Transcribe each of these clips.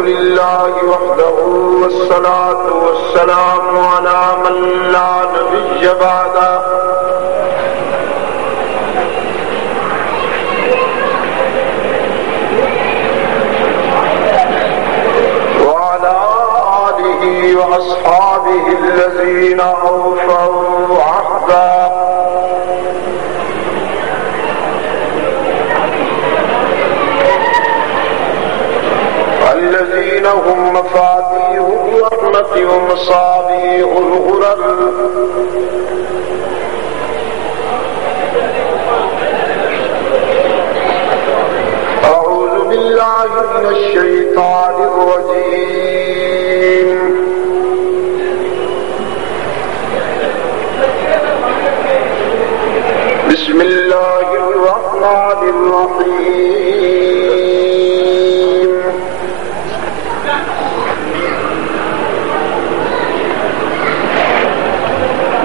لله وحده والصلاة والسلام على من لا نبي بعده وعلى آله وأصحابه الذين أوفوا عهدا الذين هم مفاتيح الرحمة ومصابيح الغرر أعوذ بالله من الشيطان الرجيم بسم الله الرحمن الرحيم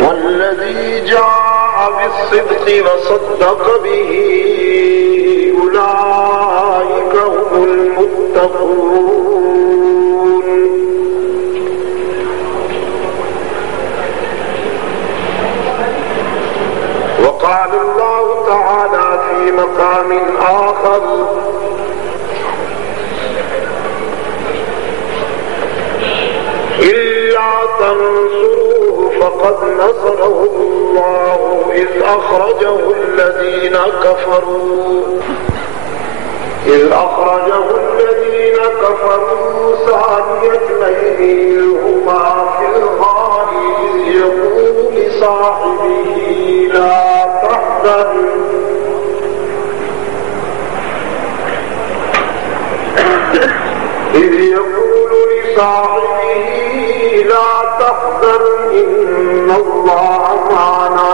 والذي جاء بالصدق وصدق به أولئك هم المتقون وقال الله تعالى في مقام آخر إلا تنصروه فقد نصره الله إذ أخرجه الذين كفروا ثاني اثنين هما في الغار إذ يقول لصاحبه لا تحزن إن الله معنا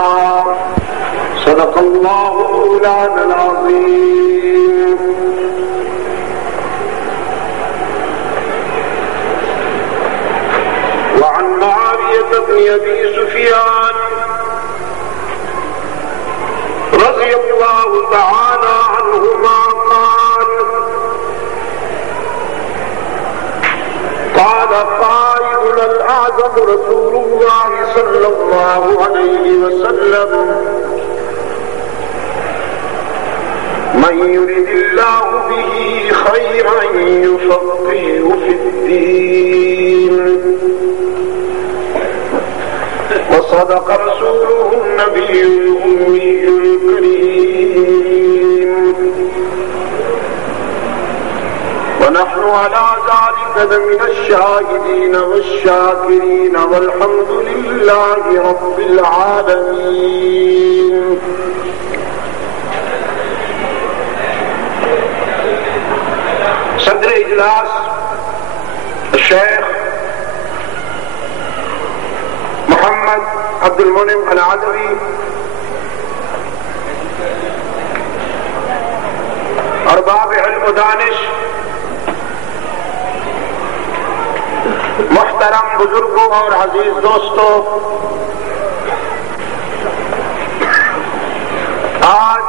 صدق الله مولانا العظيم. وعن معاوية بن أبي سفيان رضي الله تعالى عنهما قال قائدنا الأعظم رسول الله صلى الله عليه وسلم من يرد الله به خيرا يفقهه في الدين وصدق رسوله النبي الأمي الكريم ونحن على ذلك من الشاهدين والشاكرين والحمد لله رب العالمين. صدر اجلاس الشیخ محمد عبد المنعم العدوی، ارباب علم و دانش، محترم بزرگوں اور عزیز دوستوں، آج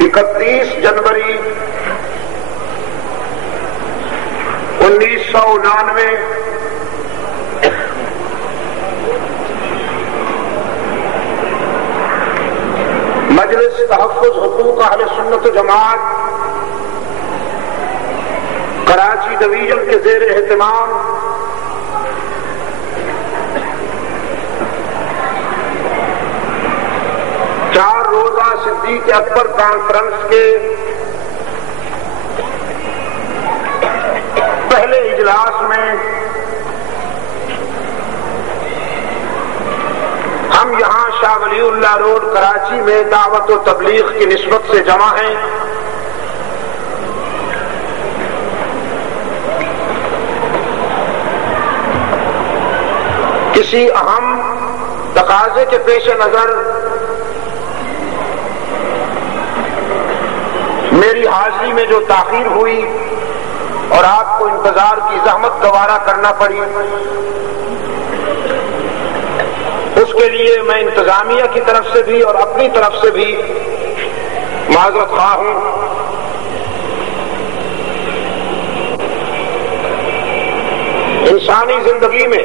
31 جنوری 1999 مجلس تحفظ حقوق اہل سنت و جماعت کراچی ڈویژن کے زیر اہتمام چار روزہ صدیق اکبر کانفرنس کے پہلے اجلاس میں ہم یہاں شاہ ولی اللہ روڈ کراچی میں دعوت و تبلیغ کی نسبت سے جمع ہیں. کسی اہم تقاضے کے پیش نظر میری حاضری میں جو تاخیر ہوئی اور آپ کو انتظار کی زحمت گوارا کرنا پڑی، اس کے لیے میں انتظامیہ کی طرف سے بھی اور اپنی طرف سے بھی معذرت خواہ ہوں۔ انسانی زندگی میں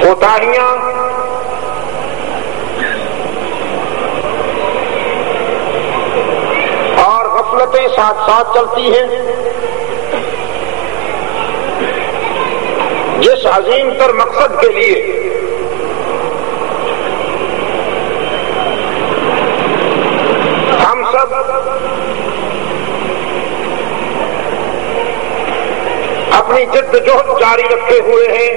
کوتاہیاں اور غفلتیں ساتھ ساتھ چلتی ہیں۔ جس عظیم تر مقصد کے لیے ہم سب اپنی جد جہد جاری رکھے ہوئے ہیں،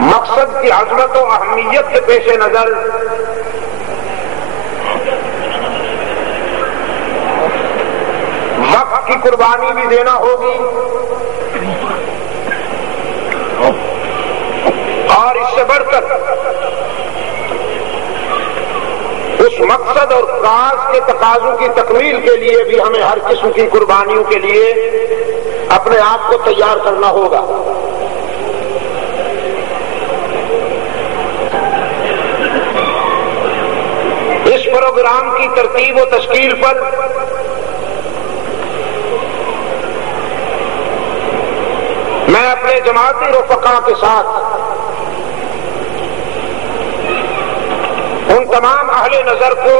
مقصد کی عظمت و اہمیت کے پیش نظر وقت کی قربانی بھی دینا ہوگی، اور اس سے بڑھ کر اس مقصد اور کاز کے تقاضوں کی تکمیل کے لیے بھی ہمیں ہر قسم کی قربانیوں کے لیے اپنے آپ کو تیار کرنا ہوگا۔ اس پروگرام کی ترتیب و تشکیل پر میں اپنے جماعتی رفقا کے ساتھ ان تمام اہل نظر کو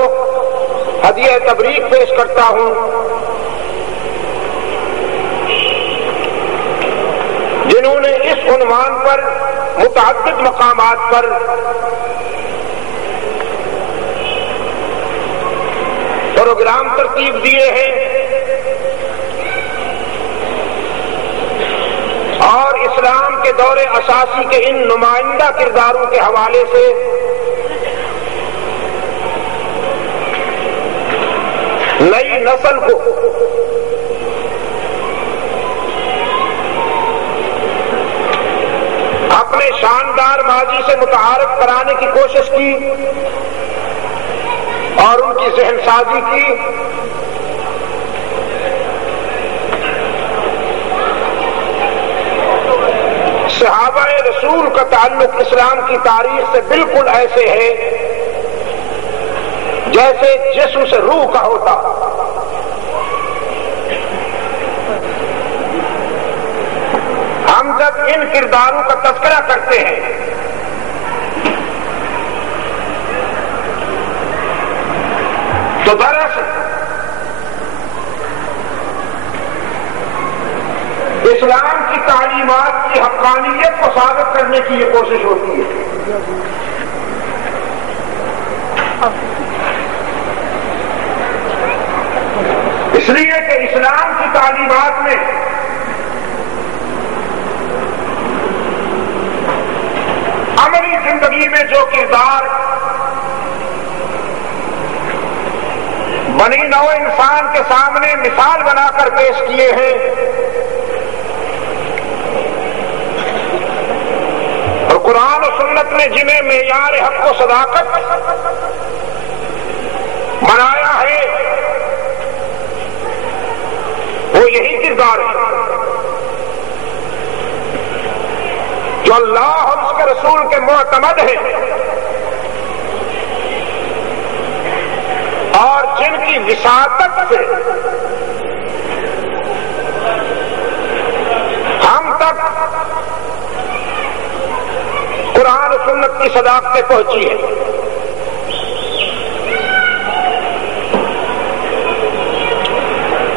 ہدیہ تبریک پیش کرتا ہوں جنہوں نے اس عنوان پر متعدد مقامات پر پروگرام ترتیب دیے ہیں اور اسلام کے دور اساسی کے ان نمائندہ کرداروں کے حوالے سے نئی نسل کو اپنے شاندار ماضی سے متعارف کرانے کی کوشش کی اور ان کی ذہن سازی کی۔ صحابہ رسول کا تعلق اسلام کی تاریخ سے بالکل ایسے ہے جیسے جسم سے روح کا ہوتا۔ ہم جب ان کرداروں کا تذکرہ کرتے ہیں تو دراصل اسلام کی تعلیمات کی حقانیت کو ثابت کرنے کی یہ کوشش ہوتی ہے۔ اس لیے کہ اسلام کی تعلیمات میں عملی زندگی میں جو کردار بنی نوع انسان کے سامنے مثال بنا کر پیش کیے ہیں، اور قرآن و سنت نے جنہیں معیار حق و صداقت بنایا ہے وہ یہی کردار ہے جو اللہ اور اس کے رسول کے معتمد ہیں اور جن کی وساطت سے ہم تک قرآن و سنت کی صداقتیں پہنچی ہیں۔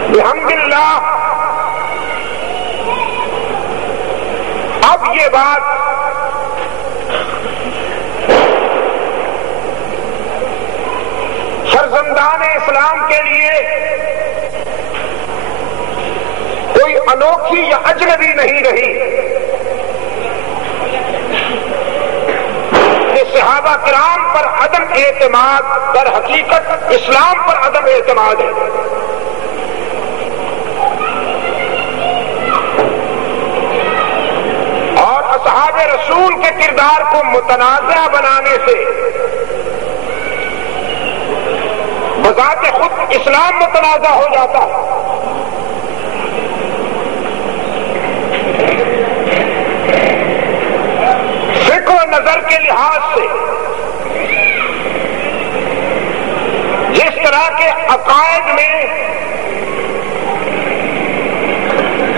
بحمد اللہ اب یہ بات فرزندان اسلام کے لیے کوئی انوکھی یا اجنبی نہیں رہی کہ صحابہ کرام پر عدم اعتماد در حقیقت اسلام پر عدم اعتماد ہے۔ اور اصحاب رسول کے کردار کو متنازع بنانے سے بذات خود اسلام متنازع ہو جاتا ہے. فکر و نظر کے لحاظ سے جس طرح کے عقائد میں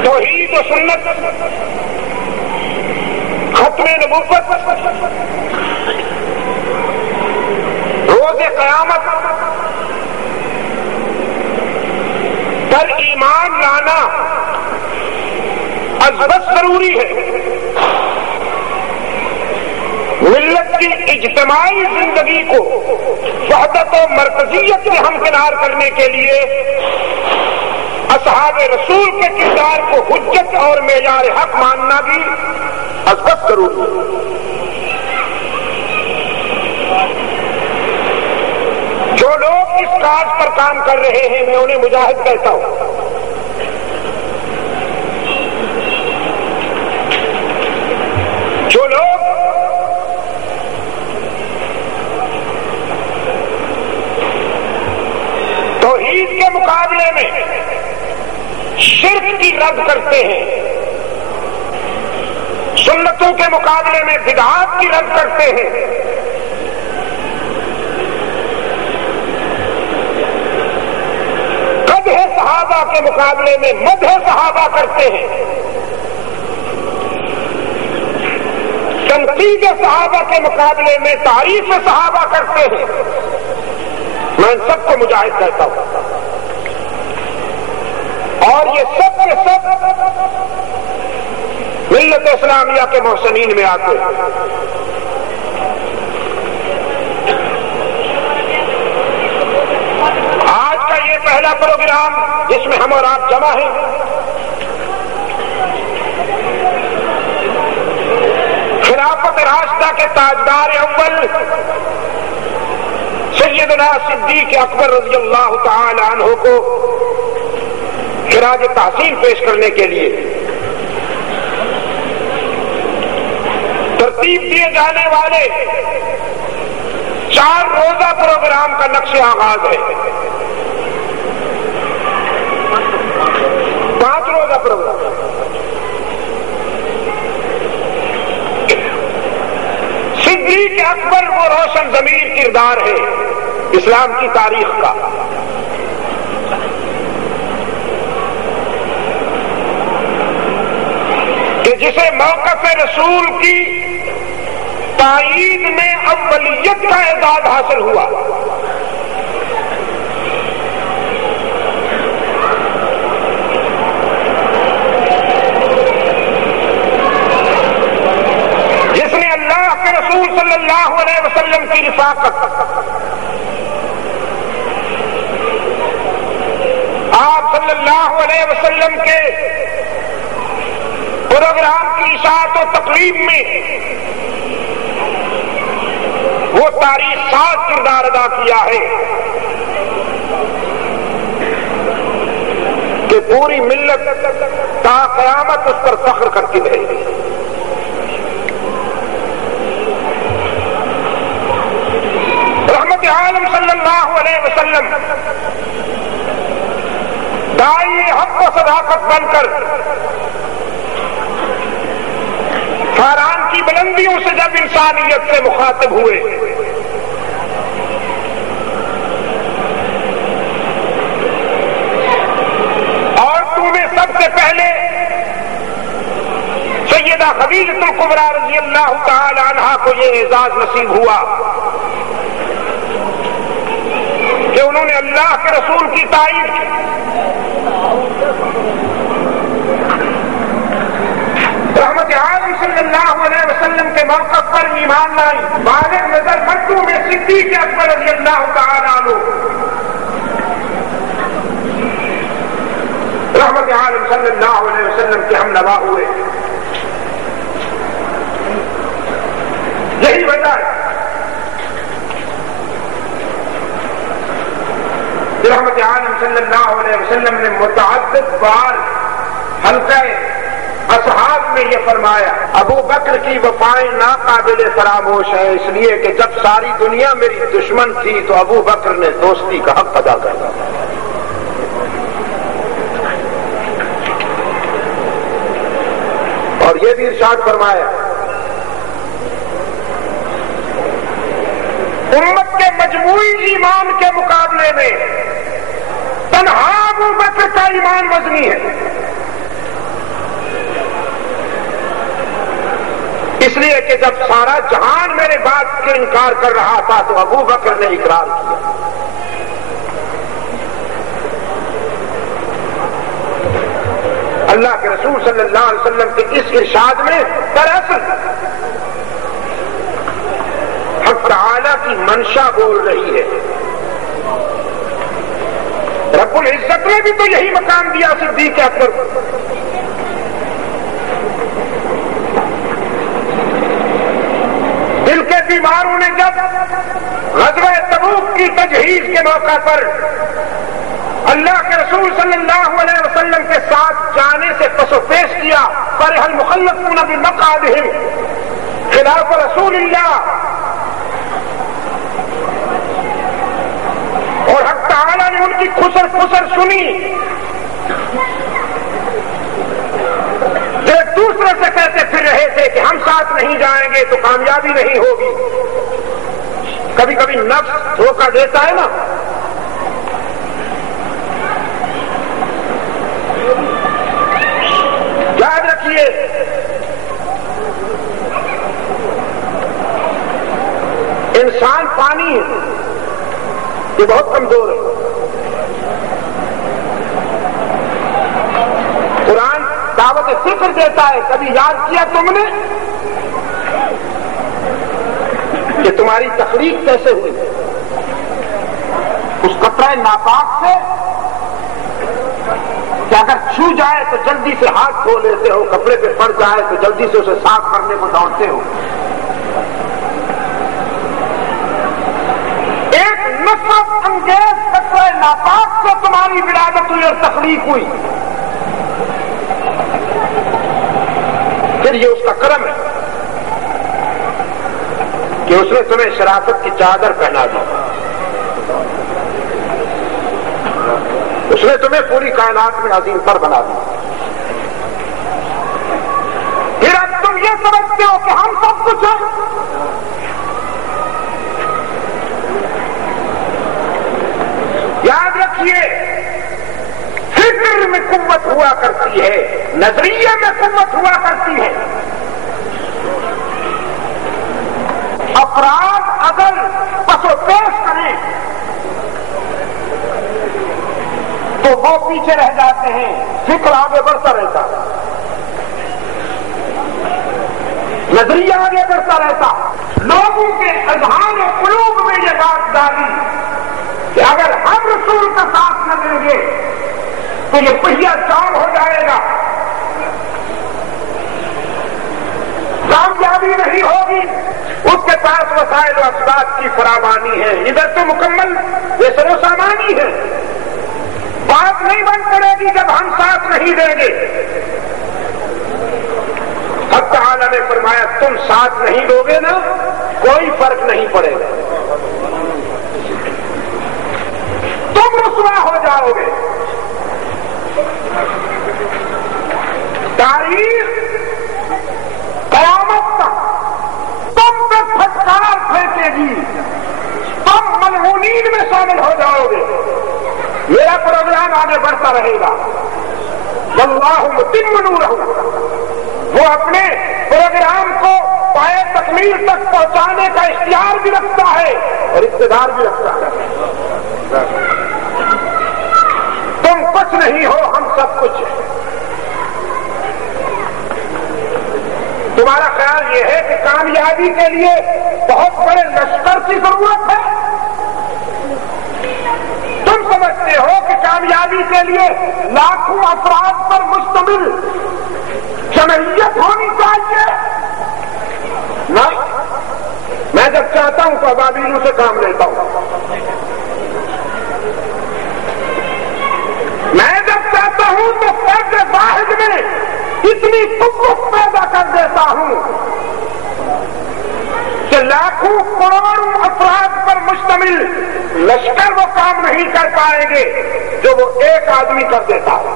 توحید و سنت، ختم نبوت، روز قیامت پر ایمان لانا ازبت ضروری ہے. ملت کی اجتماعی زندگی کو وحدت و مرکزیت سے ہمکنار کرنے کے لیے اصحاب رسول کے کردار کو حجت اور معیار حق ماننا بھی ازبت ضروری ہے. جو لوگ اس کاج پر کام کر رہے ہیں میں انہیں مجاہد کہتا ہوں. جو لوگ توحید کے مقابلے میں شرک کی رد کرتے ہیں، سنتوں کے مقابلے میں بدعات کی رد کرتے ہیں، قدح صحابہ کے مقابلے میں مدح صحابہ کرتے ہیں، تنقید صحابہ کے مقابلے میں تعریف صحابہ کرتے ہیں، میں ان سب کو مجاہد کہتا ہوں. اور یہ سب کے سب ملت اسلامیہ کے محسنین میں آتے ہیں. آج کا یہ پہلا پروگرام جس میں ہم اور آپ جمع ہیں، خلافت راستہ کے تاجدار اول سیدنا صدیق اکبر رضی اللہ تعالی عنہ کو خراج تحسین پیش کرنے کے لیے ترتیب دیے جانے والے 4 روزہ پروگرام کا نقش آغاز ہے. 5 روزہ پروگرام. صدیق اکبر وہ روشن ضمیر کردار ہے اسلام کی تاریخ کا کہ جسے موقف رسول کی تائید میں اولیت کا اعزاز حاصل ہوا. جس نے اللہ کے رسول صلی اللہ علیہ وسلم کی رفاقت، آپ صلی اللہ علیہ وسلم کے پروگرام کی اشاعت و تقریب میں وہ تاریخ ساز کردار ادا کیا ہے کہ پوری ملت تا قیامت اس پر فخر کرتی رہے گی. رحمت عالم صلی اللہ علیہ وسلم داعی حق و صداقت بن کر فاران کی بلندیوں سے جب انسانیت سے مخاطب ہوئے اور تمہیں سب سے پہلے سیدہ خدیجہ الکبریٰ رضی اللہ تعالی عنہا کو یہ اعزاز نصیب ہوا کہ انہوں نے اللہ کے رسول کی تائید کی. رحمت عالم صلی اللہ علیہ وسلم کے موقف پر ایمان لائی. بالغ نظر مردوں میں صدیق اکبر رضی اللہ تعالی عنہ رحمت عالم صلی اللہ علیہ وسلم کے ہم نوا ہوئے. یہی وجہ ہے رحمت عالم صلی اللہ علیہ وسلم نے متعدد بار حلقہ اصحاب نے یہ فرمایا ابو بکر کی وفائیں ناقابل فراموش ہیں، اس لیے کہ جب ساری دنیا میری دشمن تھی تو ابو بکر نے دوستی کا حق ادا کر دیا۔ اور یہ بھی ارشاد فرمایا امت کے مجموعی ایمان کے مقابلے میں تنہا ابو بکر کا ایمان وزنی ہے، اس لیے کہ جب سارا جہان میرے بات کے انکار کر رہا تھا تو ابو بکر نے اقرار کیا۔ اللہ کے رسول صلی اللہ علیہ وسلم کے اس ارشاد میں دراصل حق تعالی کی منشا بول رہی ہے۔ رب العزت نے بھی تو یہی مقام دیا صدیق اکبر کو۔ دل کے بیماروں نے جب غزوہ تبوک کی تجہیز کے موقع پر اللہ کے رسول صلی اللہ علیہ وسلم کے ساتھ جانے سے پس و پیش کیا، فرح المخلفون بمقعدہم خلاف رسول اللہ، اور حق تعالیٰ نے ان کی خسر خسر سنی، جو ایک دوسرے سے کہتے پھر رہے تھے کہ ہم ساتھ نہیں جائیں گے تو کامیابی نہیں ہوگی۔ کبھی کبھی نفس دھوکہ دیتا ہے نا، یاد رکھیے انسان پانی ہے، یہ بہت کمزور ہے۔ قرآن دعوت فکر دیتا ہے، کبھی یاد کیا تم نے کہ تمہاری تخلیق کیسے ہوئی؟ اس قطرہ ناپاک سے کہ اگر چھو جائے تو جلدی سے ہاتھ دھو لیتے ہو، کپڑے پہ پڑ جائے تو جلدی سے اسے صاف کرنے کو دوڑتے ہو۔ ایک نفرت انگیز قطرہ ناپاک سے تمہاری ولادت ہوئی اور تخلیق ہوئی، پھر یہ اس کا کرم ہے کہ اس نے تمہیں شرافت کی چادر پہنا دی، اس نے تمہیں پوری کائنات میں عظیم پر بنا دی۔ پھر اب تم یہ سمجھتے ہو کہ ہم سب کچھ ہیں، یاد رکھیے فکر میں قوت ہوا کرتی ہے، نظریے میں قوت ہوا کرتی ہے۔ افراد اگر پس و پیش کریں تو وہ پیچھے رہ جاتے ہیں، فکر آگے بڑھتا رہتا، نظریہ آگے بڑھتا رہتا۔ لوگوں کے اذہان و قلوب میں یہ بات ڈالی کہ اگر ہم رسول کا ساتھ نہ دیں گے تو یہ پہیا چاند ہو جائے گا، کامیابی نہیں ہوگی، اس کے پاس وسائل و اسباب کی فراوانی ہے، ادھر تو مکمل یہ سر و سامانی ہے، بات نہیں بن پڑے گی جب ہم ساتھ نہیں دیں گے۔ حق تعالیٰ نے فرمایا تم ساتھ نہیں دو گے نا، کوئی فرق نہیں پڑے گا، تم رسوا ہو جاؤ گے۔ تاریخ قیامت تک تم پہ پھٹکار پھینکے گی، تم ملعونین میں شامل ہو جاؤ گے۔ میرا پروگرام آگے بڑھتا رہے گا، واللہ متم نورہ، وہ اپنے پروگرام کو پائے تکمیل تک پہنچانے کا اختیار بھی رکھتا ہے اور اقتدار بھی رکھتا ہے۔ تم کچھ نہیں ہو، ہم سب کچھ ہیں۔ تمہارا خیال یہ ہے کہ کامیابی کے لیے بہت بڑے لشکر کی ضرورت ہے؟ تم سمجھتے ہو کہ کامیابی کے لیے لاکھوں افراد پر مشتمل جمعیت ہونی چاہیے؟ نہیں، میں جب چاہتا ہوں تو ابابیلوں سے کام لیتا ہوں، میں جب چاہتا ہوں تو فرد واحد میں اتنی قوت پیدا کر دیتا ہوں کہ لاکھوں کروڑوں افراد پر مشتمل لشکر وہ کام نہیں کر پائیں گے جو وہ ایک آدمی کر دیتا ہے.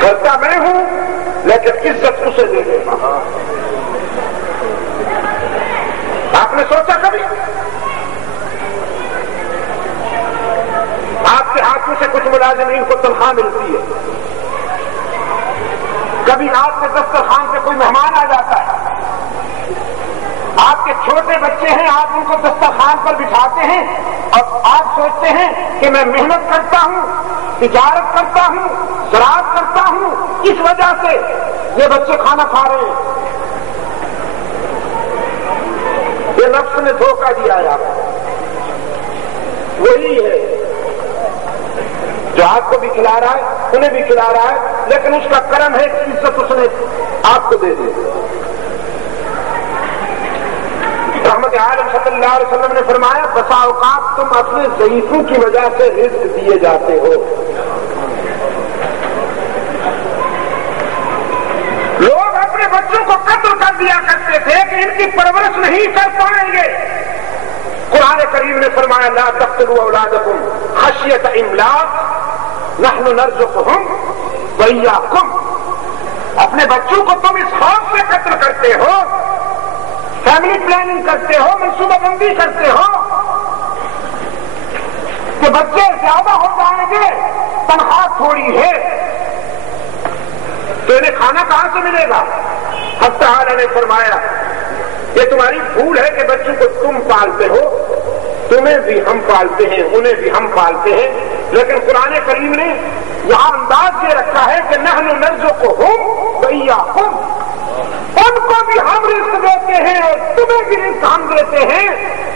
کرتا میں ہوں لیکن عزت اسے دے دیتا. آپ نے سوچا کبھی آپ کے ہاتھوں سے کچھ ملازمین کو تنخواہ ملتی ہے, کبھی آپ کے دسترخوان سے کوئی مہمان آ جاتا ہے, آپ کے چھوٹے بچے ہیں, آپ ان کو دسترخوان پر بٹھاتے ہیں اور آپ سوچتے ہیں کہ میں محنت کرتا ہوں, تجارت کرتا ہوں, زراعت کرتا ہوں, اس وجہ سے یہ بچے کھانا کھا رہے ہیں. یہ نفس نے دھوکہ دیا ہے آپ کو. وہی ہے جو آپ کو بھی کھلا رہا ہے, انہیں بھی کھلا رہا ہے, لیکن اس کا کرم ہے کہ عزت اس نے آپ کو دے دی. رحمت عالم صلی اللہ علیہ وسلم نے فرمایا بسا اوقات تم اپنے ضعیفوں کی وجہ سے رزق دیے جاتے ہو. لوگ اپنے بچوں کو قتل کر دیا کرتے تھے کہ ان کی پرورش نہیں کر پائیں گے. قرآن کریم نے فرمایا لا تقتلوا اولادکم خشیۃ املاق نحن نرزقهم وإياكم. اپنے بچوں کو تم اس خوف سے قتل کرتے ہو, فیملی پلاننگ کرتے ہو, منصوبہ بندی کرتے ہو کہ بچے زیادہ ہو جائیں گے, تنخواہ تھوڑی ہے تو انہیں کھانا کہاں سے ملے گا. حق تعالی نے فرمایا یہ تمہاری بھول ہے کہ بچوں کو تم پالتے ہو, تمہیں بھی ہم پالتے ہیں, انہیں بھی ہم پالتے ہیں. لیکن قرآن کریم نے یہاں انداز یہ رکھا ہے کہ نحن نرزقهم وإياكم, ان کو بھی ہم رزق دیتے ہیں اور تمہیں بھی رزق ہم دیتے ہیں,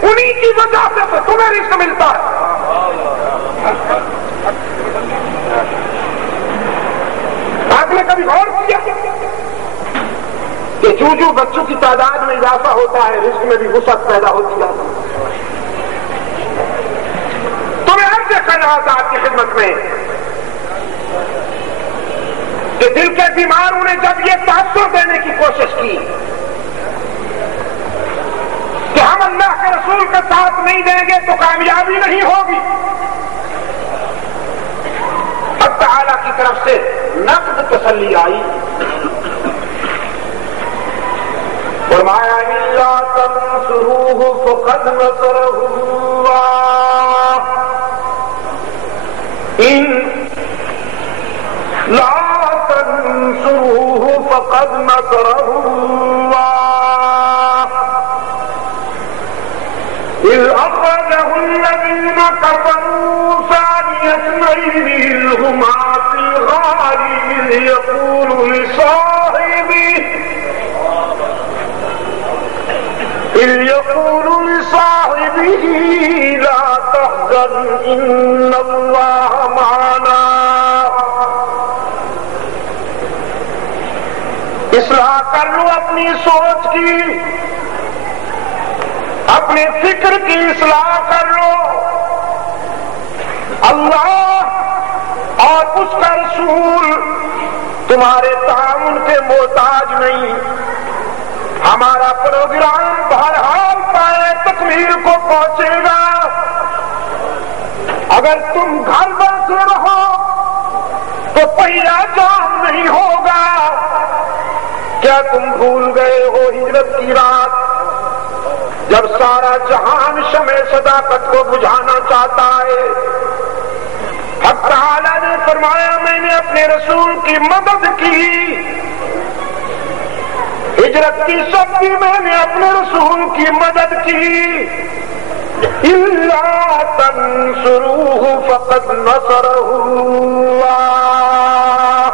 انہی کی وجہ سے تو تمہیں رزق ملتا ہے. آپ نے کبھی غور کیا کہ جو بچوں کی تعداد میں اضافہ ہوتا ہے رزق میں بھی وسعت پیدا ہوتی ہے. تو میں عرض کر رہا تھا آپ کی خدمت میں کہ دل کے بیماروں نے جب یہ تاثر دینے کی کوشش کی کہ ہم اللہ کے رسول کا ساتھ نہیں دیں گے تو کامیابی نہیں ہوگی, حق تعالی کی طرف سے نقد تسلی آئی. فرمایا الا تنصروه فقد نصره الله ان لا تنصروه فقد نصره الله اذ اخرجه الذين كفروا ثاني اثنين اذ هما في الغار اذ يقول لصاحبه لا تحزن ان الله معنا. اصلاح کر لو اپنی سوچ کی, اپنے فکر کی اصلاح کر لو. اللہ اور اس کا رسول تمہارے تعاون کے محتاج نہیں. ہمارا پروگرام بہرحال پائے تکمیل کو پہنچے گا. اگر تم گھر بیٹھے رہو تو پہلا جام نہیں ہوگا. کیا تم بھول گئے ہو ہجرت کی رات جب سارا جہان شمع صداقت کو بجھانا چاہتا ہے؟ حق تعالی نے فرمایا میں نے اپنے رسول کی مدد کی, ہجرت کی سب کی میں نے اپنے رسول کی مدد کی. الا تنصروه فقد نصره اللہ.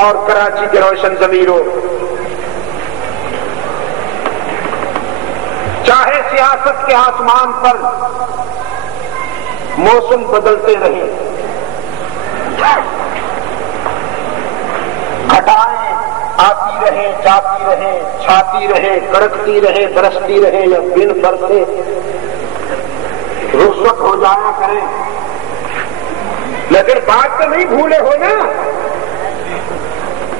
اور کراچی کے روشن ضمیروں, چاہے سیاست کے آسمان پر موسم بدلتے رہے, گھٹائیں آتی رہے, جاتی رہے, چھاتی رہے, کڑکتی رہے, برستی رہے یا بن برسے, رخصت ہو جایا کریں، لیکن بات تو نہیں بھولے ہو نا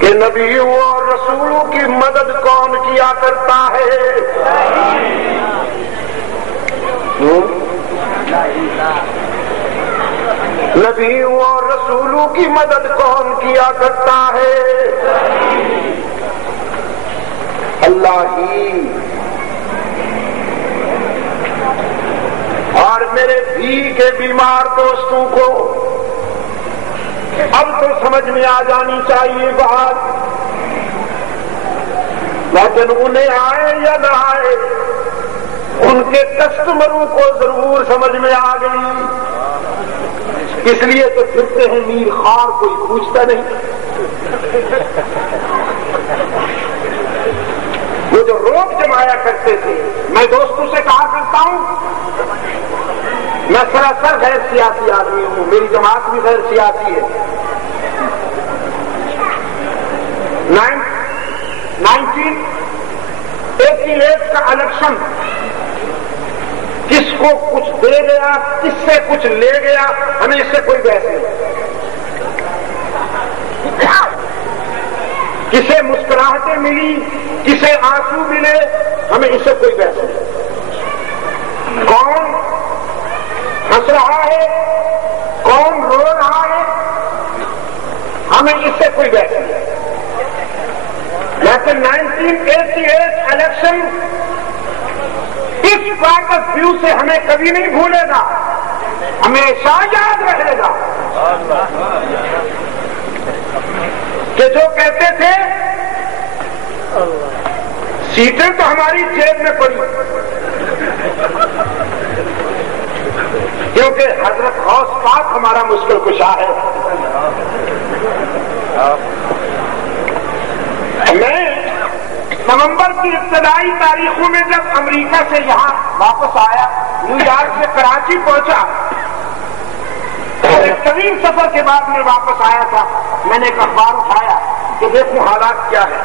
کہ نبیوں اور رسولوں کی مدد کون کیا کرتا ہے؟ نبیوں اور رسولوں کی مدد کون کیا کرتا ہے؟ اللہ ہی۔ اور میرے بھی کے بیمار دوستوں کو اب تو سمجھ میں آ جانی چاہیے بات، لیکن انہیں آئے یا نہ آئے ان کے کسٹمروں کو ضرور سمجھ میں آ گئی، اس لیے تو پھرتے ہیں میر خار، کوئی پوچھتا نہیں۔ وہ جو روب جمایا کرتے تھے، میں دوستوں سے کہا کرتا ہوں میں سراسر غیر سیاسی آدمی ہوں، میری جماعت بھی غیر سیاسی ہے۔ 1988 کا الیکشن کس کو کچھ دے گیا، کس سے کچھ لے گیا، ہمیں اس سے کوئی بحث نہیں۔ کسے مسکراہٹیں ملی، کسے آنسو ملے، ہمیں اس سے کوئی بحث نہیں۔ کون ہنس رہا ہے، کون رو رہا ہے، ہمیں اس سے کوئی بحث نہیں۔ لیکن 1988 الیکشن اس پوائنٹ آف ویو سے ہمیں کبھی نہیں بھولے گا، ہمیشہ یاد رہے گا کہ جو کہتے تھے سیٹیں تو ہماری جیب میں پڑی، کیونکہ حضرت غوث پاک ہمارا مشکل کشا ہے۔ میں نومبر کی ابتدائی تاریخوں میں جب امریکہ سے یہاں واپس آیا، نیو یارک سے کراچی پہنچا، ایک طویل سفر کے بعد میں واپس آیا تھا، میں نے ایک اخبار اٹھایا کہ دیکھوں حالات کیا ہے۔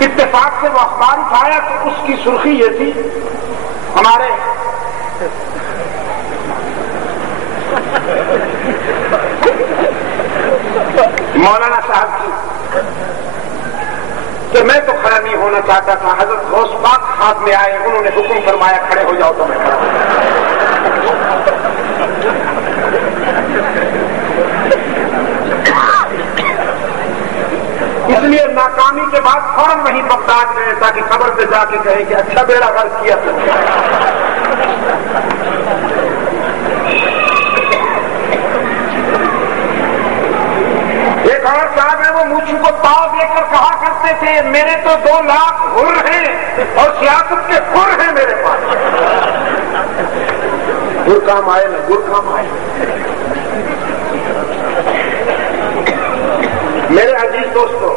اتفاق سے وہ اخبار اٹھایا تو اس کی سرخی یہ تھی، ہمارے مولانا صاحب کی، کہ میں تو کھڑا نہیں ہونا چاہتا تھا، حضرت غوث پاک ہاتھ میں آئے، انہوں نے حکم فرمایا کھڑے ہو جاؤ تو میں کھڑا ہوں۔ اس لیے ناکامی کے بعد فوراً وہیں بغداد گئے تاکہ قبر پہ جا کے کہیں کہ اچھا بیڑا غرق کیا تھا۔ ایک اور صاحب ہے، وہ مونچھوں کو پاؤ دے کر کہا کرتے تھے میرے تو 2 لاکھ حر ہیں اور سیاست کے حر ہیں میرے پاس۔ گر کام آئے نا، گر کام آئے۔ میرے عزیز دوستو،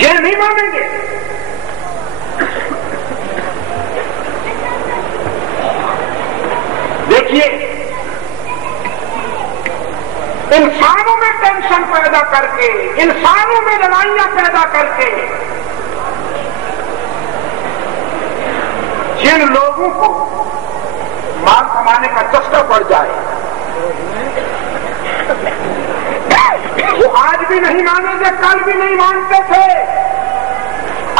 یہ نہیں مانیں گے دیکھیے انسانوں میں ٹینشن پیدا کر کے، انسانوں میں لڑائیاں پیدا کر کے جن لوگوں کو مال کمانے کا چسکا پڑ جائے وہ آج بھی نہیں مانیں گے، کل بھی نہیں مانتے تھے،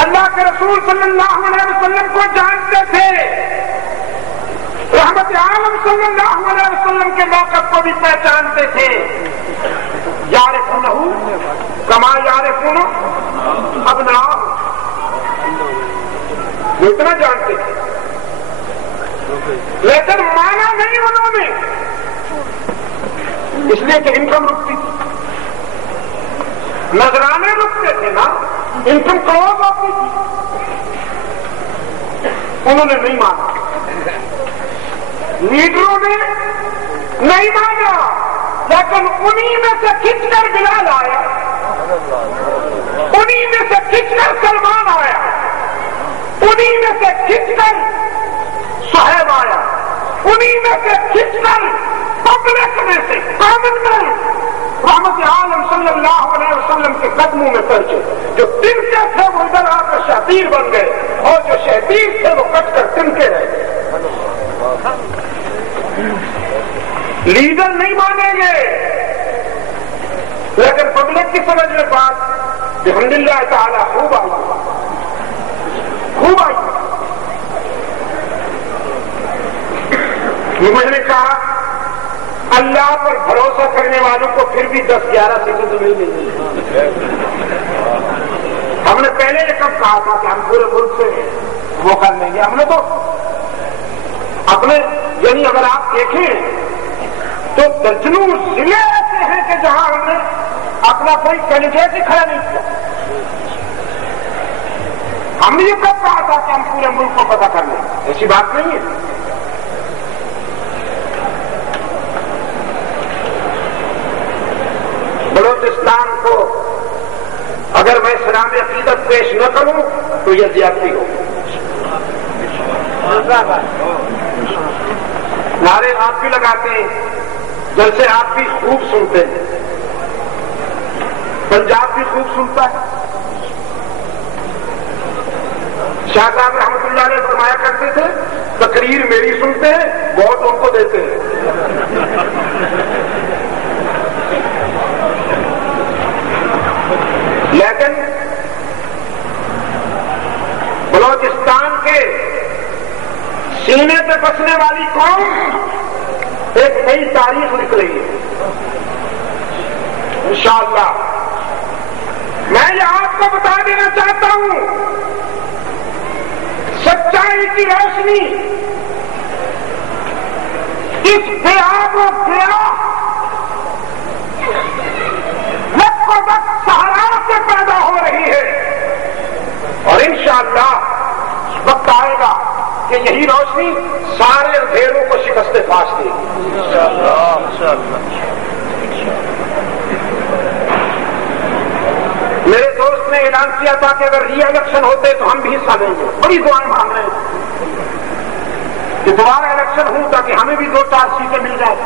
اللہ کے رسول صلی اللہ علیہ وسلم کو جانتے تھے، رحمت عالم صلی اللہ علیہ وسلم کے موقف کو بھی پہچانتے تھے۔ یعرفونہ کما یعرفون ابناءہم، وہ اتنا جانتے تھے، لیکن مانا نہیں انہوں نے، اس لیے کہ انکم رکتی تھی، نذرانے رکتے تھے نا، انکم کروڑ ہوتی تھی، انہوں نے نہیں مانا، لیڈروں نے نہیں مانا، لیکن انہی میں سے کھچ کر بلال آیا، انہی میں سے کھچ کر سلمان آیا، انہی میں سے کھچ کر صہیب آیا، انہی میں سے کھچ کر پبلک میں سے کامن مین رحمت عالم صلی اللہ علیہ وسلم کے قدموں میں پہنچے. جو تنکے تھے وہ ادھر آ کر شہبیر بن گئے اور جو شہبیر تھے وہ کٹ کر تنکے رہ گئے. لیڈر نہیں مانیں گے لیکن پبلک کی سمجھ میں بات الحمد للہ تعالیٰ خوب آئی. میں نے کہا اللہ پر بھروسہ کرنے والوں کو پھر بھی 10-11 سیٹیں تو مل گئی. ہم نے پہلے یہ کب کہا تھا کہ ہم پورے ملک سے وہ کر لیں گے. ہم نے تو اپنے یعنی اگر آپ دیکھیں تو درجنوں ضلع ایسے ہیں کہ جہاں ہم نے اپنا کوئی کینڈیڈیٹ ہی کھڑا نہیں کیا. ہم نے یہ کب کہا تھا کہ ہم پورے ملک کو پتہ کر لیں؟ ایسی بات نہیں ہے. بلوچستان کو اگر میں اسلام عقیدت پیش نہ کروں تو یہ زیادتی ہو. نعرے آپ بھی لگاتے ہیں, جلسے آپ بھی خوب سنتے ہیں, پنجاب بھی خوب سنتا ہے. شاہ صاحب رحمت اللہ علیہ فرمایا کرتے تھے تقریر میری سنتے ہیں, ووٹ ان کو دیتے ہیں. لیکن بلوچستان کے سینے پہ بسنے والی قوم ایک نئی تاریخ لکھ رہی ہے انشاءاللہ. میں یہ آپ کو بتا دینا چاہتا ہوں, سچائی کی روشنی اس دیاب و دیا وقت و وقت سہارا سے پیدا ہو رہی ہے اور انشاءاللہ وقت آئے گا کہ یہی روشنی سارے اندھیروں کو شکست فاش دے گی. میرے دوست نے اعلان کیا تھا کہ اگر ری الیکشن ہوتے تو ہم بھی حصہ لیں گے. بڑی دعائیں مانگ رہے ہیں کہ دوبارہ الیکشن ہوں تاکہ ہمیں بھی 2-4 سیٹیں مل جائیں.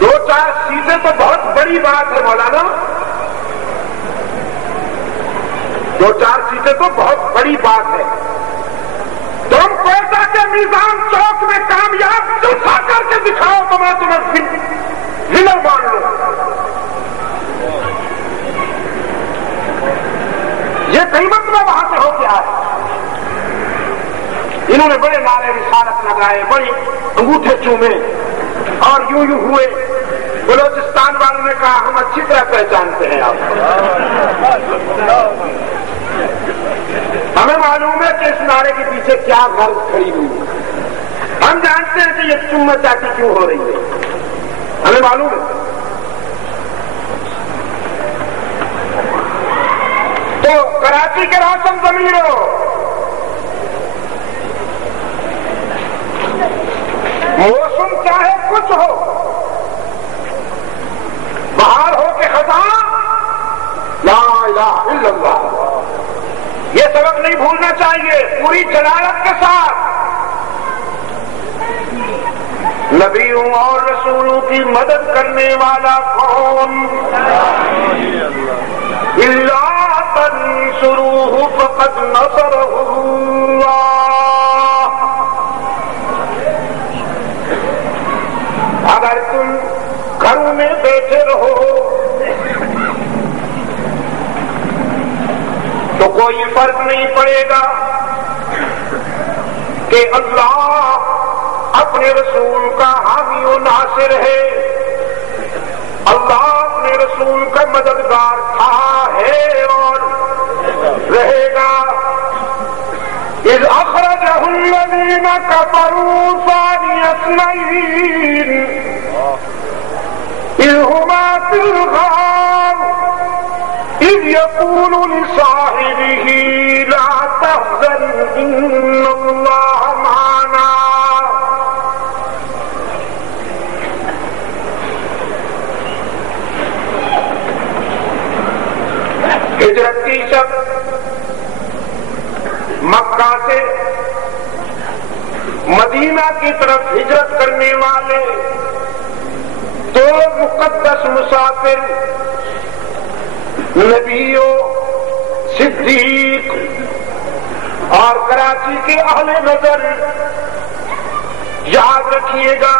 2-4 سیٹیں تو بہت بڑی بات ہے مولانا, 2-4 سیٹیں تو بہت بڑی بات ہے. تم کوئٹہ کے میزان چوک میں کامیاب جلسہ کر کے دکھاؤ تو میں تمہیں ونر مان لوں. یہ قیمت میں وہاں سے ہو کے آئے. انہوں نے بڑے نعرے رسالت لگائے, بڑی انگوٹھے چومے اور یوں ہوئے. بلوچستان والوں نے کہا ہم اچھی طرح پہچانتے ہیں آپ کو, ہمیں معلوم ہے کہ اس نعرے کے پیچھے کیا غرض کھڑی ہوئی ہے. ہم جانتے ہیں کہ یہ چوما چاٹی کیوں ہو رہی ہے, ہمیں معلوم ہے. تو کراچی کے روشن ضمیروں, موسم چاہے کچھ ہو, باہر ہو کے خزاں لا الہ الا اللہ, یہ سبق نہیں بھولنا چاہیے. پوری جلالت کے ساتھ نبیوں اور رسولوں کی مدد کرنے والا کون؟ الا تنصروہ فقد نصرہ اللہ. اگر تم گھروں میں بیٹھے رہو تو کوئی فرق نہیں پڑے گا کہ اللہ اپنے رسول کا حامی و ناصر ہے. اللہ اپنے رسول کا مددگار تھا, ہے اور رہے گا. اذ اخرجہ الذین کفروا ثانی اثنین اذ ہما فی الغار اذ یقول لصاحبہ لا تحزن ان اللہ معنا. ہجرت کی شب مکہ سے مدینہ کی طرف ہجرت کرنے والے 2 مقدس مسافر نبیوں، صدیق اور کراچی کے اہل نظر یاد رکھیے گا،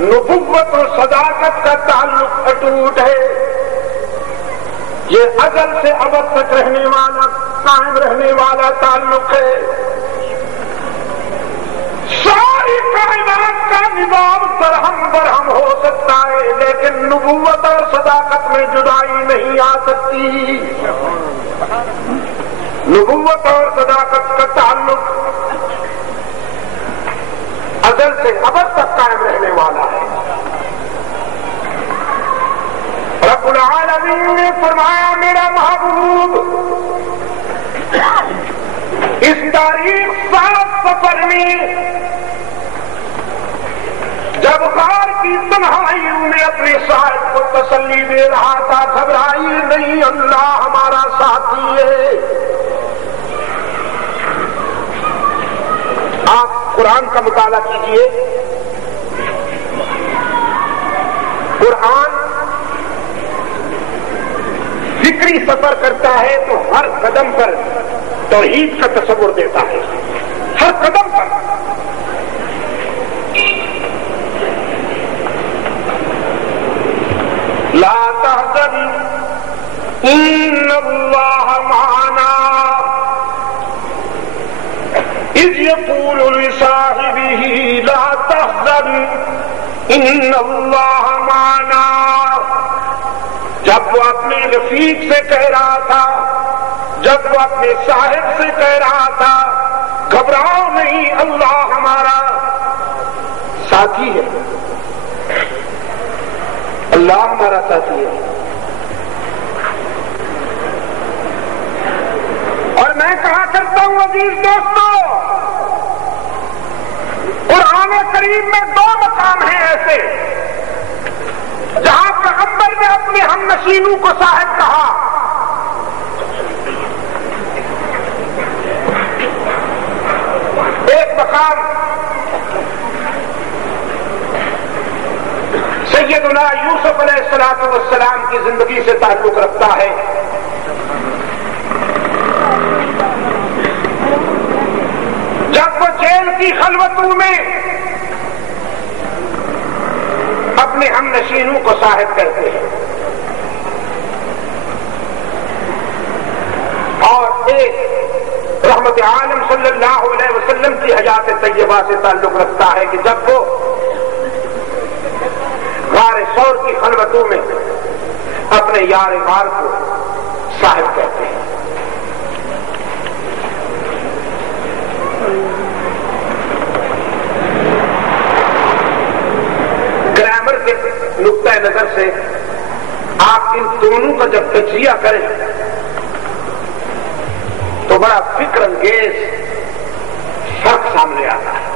نبوت اور صداقت کا تعلق اٹوٹ ہے۔ یہ ازل سے ابد تک رہنے والا، قائم رہنے والا تعلق ہے۔ ساری کائنات کا نظام درہم برہم ہو سکتا ہے، لیکن نبوت اور صداقت میں جدائی نہیں آ سکتی۔ نبوت اور صداقت کا تعلق ازل سے ابد تک قائم رہنے والا ہے۔ رب العالمین نے فرمایا میرا محبوب اس تاریخ 7 سفر میں جب غار کی تنہائیوں میں اپنے صاحب کو تسلی دے رہا تھا، گھبرائیے نہیں، اللہ ہمارا ساتھی ہے۔ آپ قرآن کا مطالعہ کیجئے، قرآن فکری سفر کرتا ہے تو ہر قدم پر توحید کا تصور دیتا ہے، ہر قدم پر۔ لا تحزن ان اللہ معنا اذ یقول لصاحبہ لا تحزن ان اللہ معنا، جب وہ اپنے رفیق سے کہہ رہا تھا، جب وہ اپنے صاحب سے کہہ رہا تھا گھبراؤ نہیں، اللہ ہمارا ساتھی ہے، اللہ ہمارا ساتھی ہے۔ اور میں کہا کرتا ہوں عزیز دوستو، قرآن کریم میں 2 مقام ہیں ایسے جہاں پیغمبر نے اپنے ہم نشینوں کو صاحب کہا۔ ایک مقام سیدنا یوسف علیہ السلام کی زندگی سے تعلق رکھتا ہے۔ جب وہ جیل کی خلوتوں میں اپنے ہم نشینوں کو صاحب کرتے ہیں، اور ایک رحمت عالم صلی اللہ علیہ وسلم کی حیات طیبہ سے تعلق رکھتا ہے کہ جب وہ غار ثور کی خلوتوں میں اپنے یار غار کو صاحب کہتے ہیں۔ گرامر کے نقطۂ نظر سے آپ ان دونوں کا جب تجزیہ کریں تو بڑا فکر انگیز فرق سامنے آتا ہے۔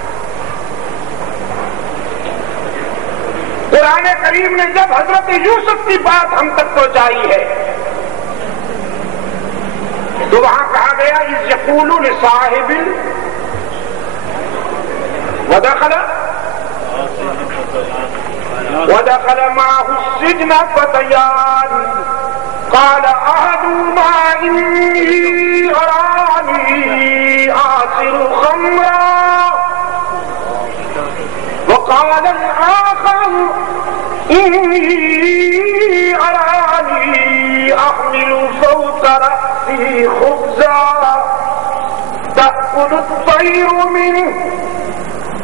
قرآن کریم نے جب حضرت یوسف کی بات ہم تک پہنچائی ہے تو وہاں کہا گیا اذ یقول لصاحب ودخل معه السجن فتيان قال أحدهما إني أراني أعصر خمرا وقال الآخر إني أراني أحمل فوق رأسي خبزا تأكل الطير منه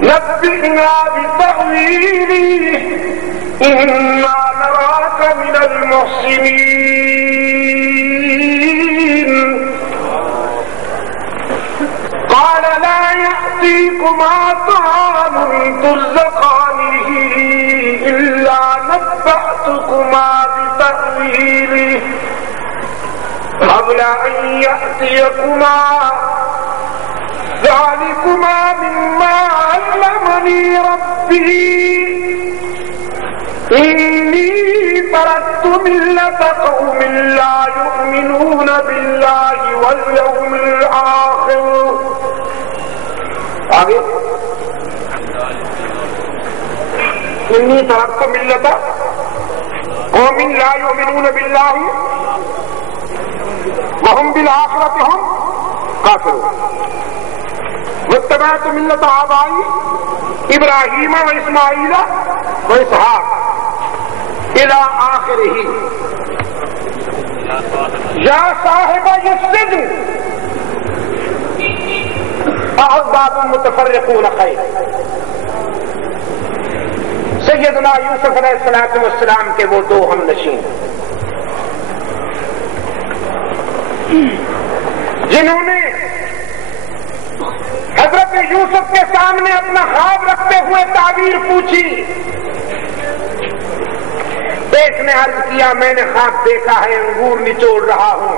نبئنا بتأويله إنا نراك من المحسنين قال لا يأتيكما طعام ترزقانه إلا نبأتكما بتأويله قبل أن يأتيكما ذلكما مما علمني ربي إني تركت ملة قوم لا يؤمنون بالله واليوم الآخر آگے إني تركت ملة قوم لا يؤمنون بالله وهم بالآخرة هم کافرون واتبعت ملة آبائی ابراہیم و اسماعیل و اسحاق الى آخرہ یا صاحب السجن احباب متفرقون خیر. سیدنا یوسف علیہ السلام کے وہ دو ہم نشین جنہوں نے حضرت یوسف کے سامنے اپنا خواب رکھتے ہوئے تعبیر پوچھی. ایک نے عرض کیا میں نے خواب دیکھا ہے انگور نچوڑ رہا ہوں.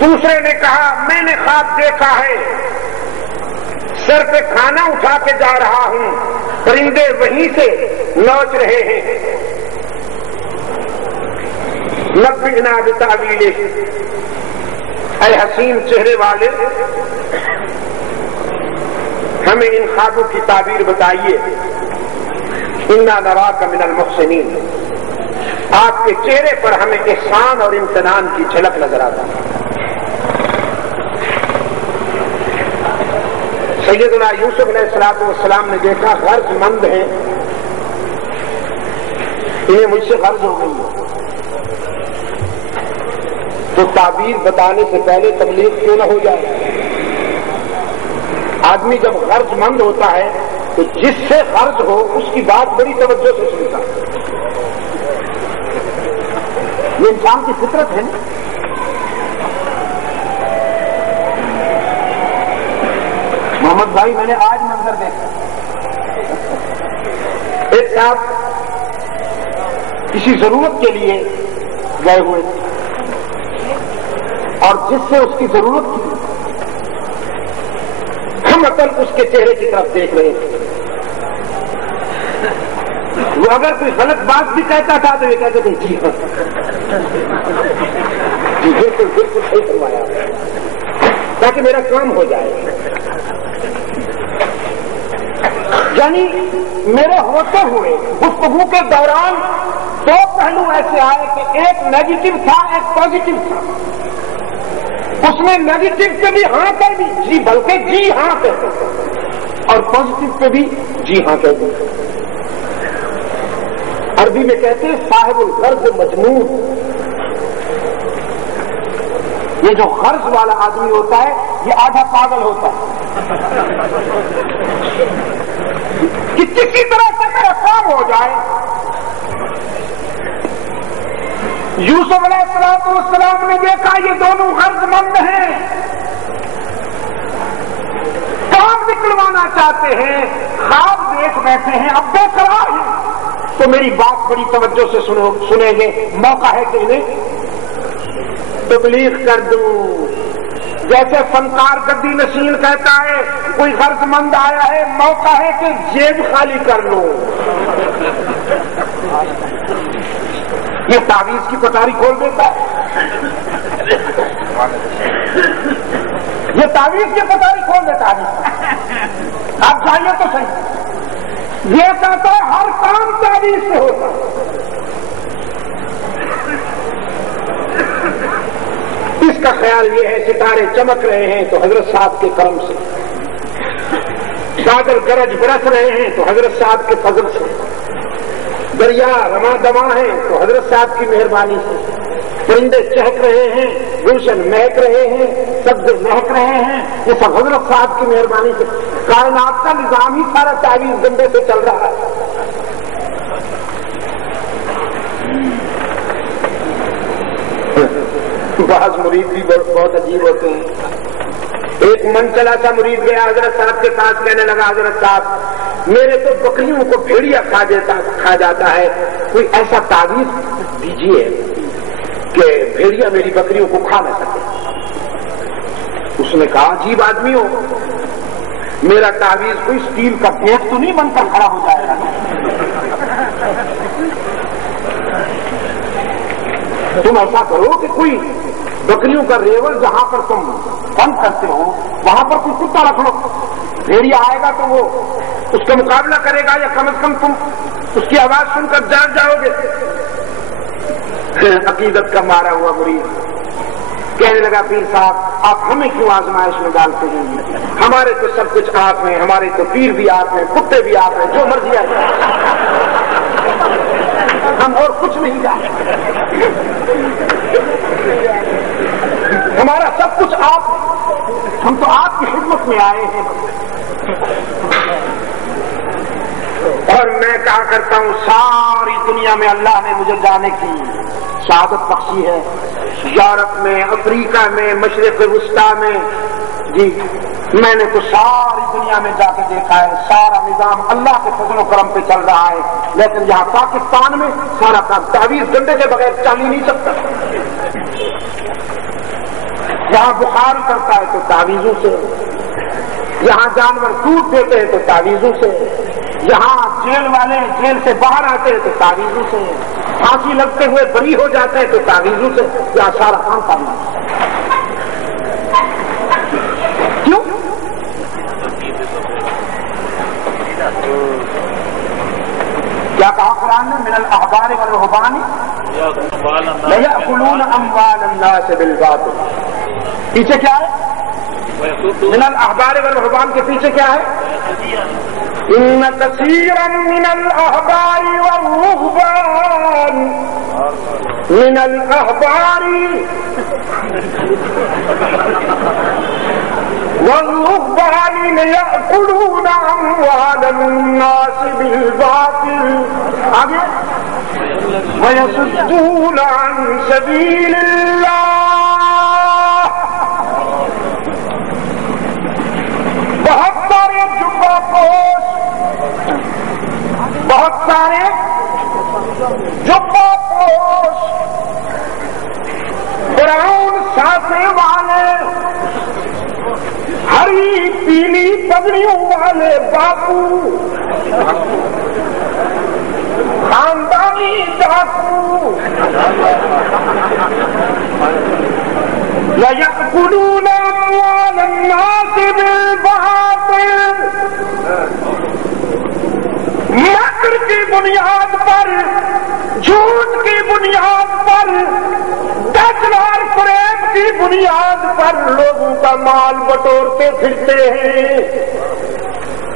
دوسرے نے کہا میں نے خواب دیکھا ہے سر پہ کھانا اٹھا کے جا رہا ہوں پرندے وہیں سے نوچ رہے ہیں. نبئنا بتأویلہ اے حسین چہرے والے ہمیں ان خوابوں کی تعبیر بتائیے. انا نراک من المحسنین آپ کے چہرے پر ہمیں احسان اور امتنان کی جھلک نظر آتا ہے. سیدنا یوسف علیہ السلام نے دیکھا غرض مند ہیں انہیں مجھ سے غرض ہو گئی ہے تو تعبیر بتانے سے پہلے تبلیغ کیوں نہ ہو جائے. آدمی جب غرض مند ہوتا ہے تو جس سے غرض ہو اس کی بات بڑی توجہ سے سنتا ہے. یہ انسان کی فطرت ہے نا. محمد بھائی میں نے آج منظر دیکھا ایک صاحب کسی ضرورت کے لیے گئے ہوئے تھے اور جس سے اس کی ضرورت تھی ہم اصل اس کے چہرے کی طرف دیکھ رہے تھے. وہ اگر کوئی غلط بات بھی کہتا تھا تو یہ کہتے تھے جی ہاں جی بالکل بالکل صحیح فرمایا تاکہ میرا کام ہو جائے. یعنی میرے ہوتے ہوئے گفتگو کے دوران دو پہلو ایسے آئے کہ ایک نیگیٹو تھا ایک پازیٹو تھا. اس میں نیگیٹو پہ بھی ہاں کہہ دی جی بلکہ جی ہاں کہتے اور پازیٹو پہ بھی جی ہاں کہتے. عربی میں کہتے ہیں صاحب الغرض مجنون. یہ جو غرض والا آدمی ہوتا ہے یہ آدھا پاگل ہوتا ہے کہ کسی طرح سے میرا کام ہو جائے. یوسف علیہ السلام نے دیکھا یہ دونوں غرض مند ہیں کام نکلوانا چاہتے ہیں خواب دیکھ بیٹھے ہیں اب بے قرار ہیں تو میری بات بڑی توجہ سے سنیں گے. موقع ہے کہ انہیں تبلیغ کر دوں. جیسے فنکار گدی نشین کہتا ہے کوئی غرض مند آیا ہے موقع ہے کہ جیب خالی کر لو. یہ تعویذ کی پٹاری کھول دیتا ہے. یہ تعویذ کی پٹاری کھول دیتا ہے. آپ جائیے تو صحیح. یہ کہتا ہے ہر کام تعویذ سے ہوتا ہے. اس کا خیال یہ ہے ستارے چمک رہے ہیں تو حضرت صاحب کے کرم سے, بادل گرج برس رہے ہیں تو حضرت صاحب کے فضل سے, دریا رواں دواں ہیں تو حضرت صاحب کی مہربانی سے, پرندے چہک رہے ہیں, گلشن مہک رہے ہیں, سبز مہک رہے ہیں, یہ سب حضرت صاحب کی مہربانی سے. کائنات کا نظام ہی سارا تعویذ گنڈے سے چل رہا ہے. بعض مرید بھی بہت عجیب ہوتے ہیں. ایک من چلا سا مرید گیا حضرت صاحب کے پاس, کہنے لگا حضرت صاحب میرے تو بکریوں کو بھیڑیا کھا جاتا ہے, کوئی ایسا تعویذ دیجیے کہ بھیڑیا میری بکریوں کو کھا نہ سکے. اس نے کہا عجیب آدمی ہو, میرا تعویذ کوئی اسٹیل کا پیٹ تو نہیں بن کر کھڑا ہو جائے گا. تم ایسا کرو کہ کوئی بکریوں کا ریول جہاں پر تم بند کرتے ہو وہاں پر کوئی کتا رکھ لو. بھیڑیا آئے گا تو وہ اس کا مقابلہ کرے گا یا کم از کم تم اس کی آواز سن کر جان جاؤ گے. عقیدت کا مارا ہوا مرید کہنے لگا پیر صاحب آپ ہمیں کیوں آزمائش میں ڈالتے ہیں؟ ہمارے تو سب کچھ آپ ہیں، ہمارے تو پیر بھی آپ ہیں، کتے بھی آپ ہیں، جو مرضی آئے، ہم اور کچھ نہیں جانتے، ہمارا سب کچھ آپ، ہم تو آپ کی خدمت میں آئے ہیں۔ اور میں کہا کرتا ہوں ساری دنیا میں اللہ نے مجھے جانے کی شہادت بخشی ہے، یورپ میں، افریقہ میں، مشرق وسطیٰ میں، جی میں نے تو ساری دنیا میں جا کے دیکھا ہے، سارا نظام اللہ کے فضل و کرم پہ چل رہا ہے، لیکن یہاں پاکستان میں سارا کام تعویذ گنڈے کے بغیر چل ہی نہیں سکتا۔ یہاں بخار کرتا ہے تو تعویذوں سے، یہاں جانور دودھ دیتے ہیں تو تعویذوں سے، یہاں جیل والے جیل سے باہر آتے ہیں تو تعویذوں سے، پھانسی لگتے ہوئے بری ہو جاتے ہیں تو تعویذوں سے، یہاں سارا کام تعویذ۔ کیوں؟ کیا کہا قرآن نے؟ من الاحبار والرہبان لیأکلون اموال الناس بالباطل۔ پیچھے کیا ہے؟ من الاحبار والرہبان کے پیچھے کیا ہے؟ ان کثیرا من الاحبار والرہبان من الاحبار والرہبان لیأکلون اموال الناس بالباطل، آگے ویصدون عن سبیل اللہ۔ بہت سارے جبہ پوش، بہت سارے جبہ پوش، براؤن ساتھے والے، ہری پیلی پگڑیوں والے باپو، خاندانی ڈاکو، لیأکلون اموال الناس بالباطل، مکر کی بنیاد پر، جھوٹ کی بنیاد پر، دجل اور فریب کی بنیاد پر لوگوں کا مال بٹورتے پھرتے ہیں،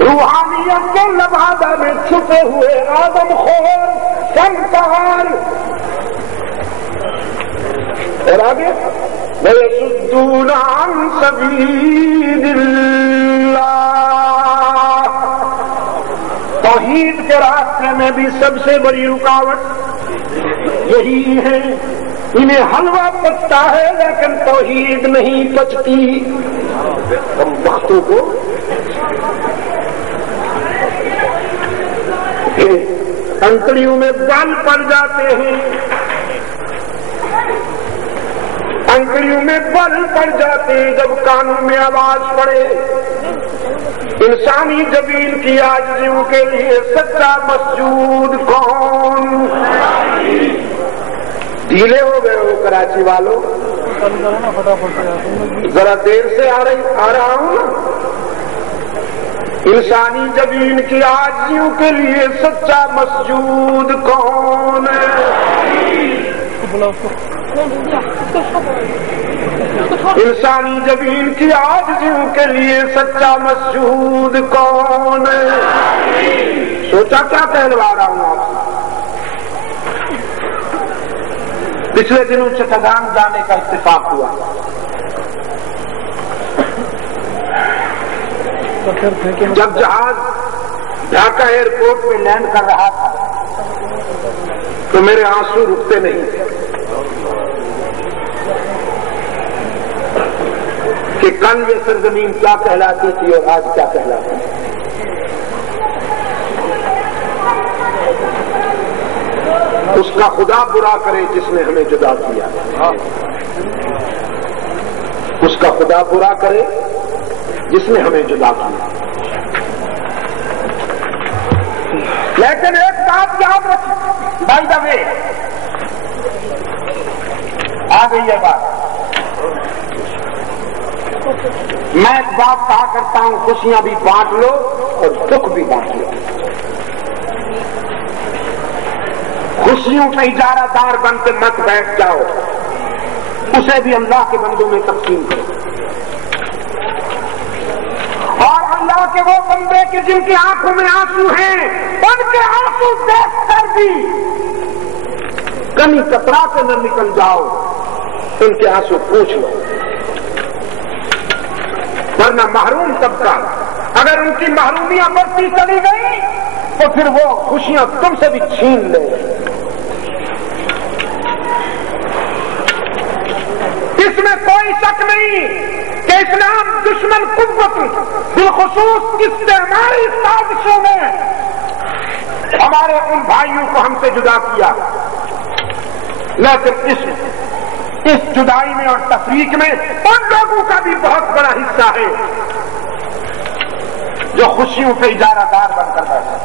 روحانیت کے لبادہ میں چھپے ہوئے آدم خور فنکار۔ اور آگے وَيَصُدُّونَ عَن سَبِيلِ اللَّهِ، توحید کے راستے میں بھی سب سے بڑی رکاوٹ یہی ہے، انہیں حلوہ پچتا ہے لیکن توحید نہیں پچتی۔ ہم بختوں کو انکڑیوں میں بال پڑ جاتے ہیں، انکڑیوں میں بل پڑ جاتے ہیں جب کانوں میں آواز پڑے۔ انسانی جبین کی عاجزیوں کے لیے سچا مسجود کون؟ ڈھیلے ہو گئے ہو کراچی والوں، ذرا دیر سے آ رہا ہوں نا۔ انسانی جبین کی عاجزیوں کے لیے سچا مسجود کون ہے؟ انسانی جبین کی عاجزیوں کے لیے سچا مسجود کون ہے؟ سوچا کیا کہلوا رہا ہوں آپ سے؟ پچھلے دنوں چٹگان جانے کا اتفاق ہوا، جب جہاز ڈھاکہ ایئرپورٹ پہ لینڈ کر رہا تھا تو میرے آنسو رکتے نہیں تھے کہ کل یہ سرزمین کیا کہلاتی تھی اور آج کیا کہلاتی ہے۔ اس کا خدا برا کرے جس نے ہمیں جدا کیا، اس کا خدا برا کرے جس نے ہمیں جدا کیا۔ لیکن ایک بات یاد رکھیں، بائی دا وے آ گئی یہ بات، میں ایک بات کہا کرتا ہوں، خوشیاں بھی بانٹ لو اور دکھ بھی بانٹ لو۔ خوشیوں کا اجارہ دار بن کے مت بیٹھ جاؤ، اسے بھی اللہ کے بندوں میں تقسیم کرو. اور اللہ کے وہ بندے کہ جن کی آنکھوں میں آنسو ہیں ان کے آنسو دیکھ کر بھی کمی کترا سے نہ نکل جاؤ, ان کے آنسو پوچھ لو. ورنہ محروم طبقہ اگر ان کی محرومیاں بڑھتی چلی گئی تو پھر وہ خوشیاں تم سے بھی چھین لیں گے. اس میں کوئی شک نہیں کہ اسلام دشمن قوت بالخصوص استعماری سازشوں میں ہمارے ان بھائیوں کو ہم سے جدا کیا, لیکن اس جدائی میں اور تفریق میں ان لوگوں کا بھی بہت بڑا حصہ ہے جو خوشیوں کے اجارہ دار بن کر بیٹھے.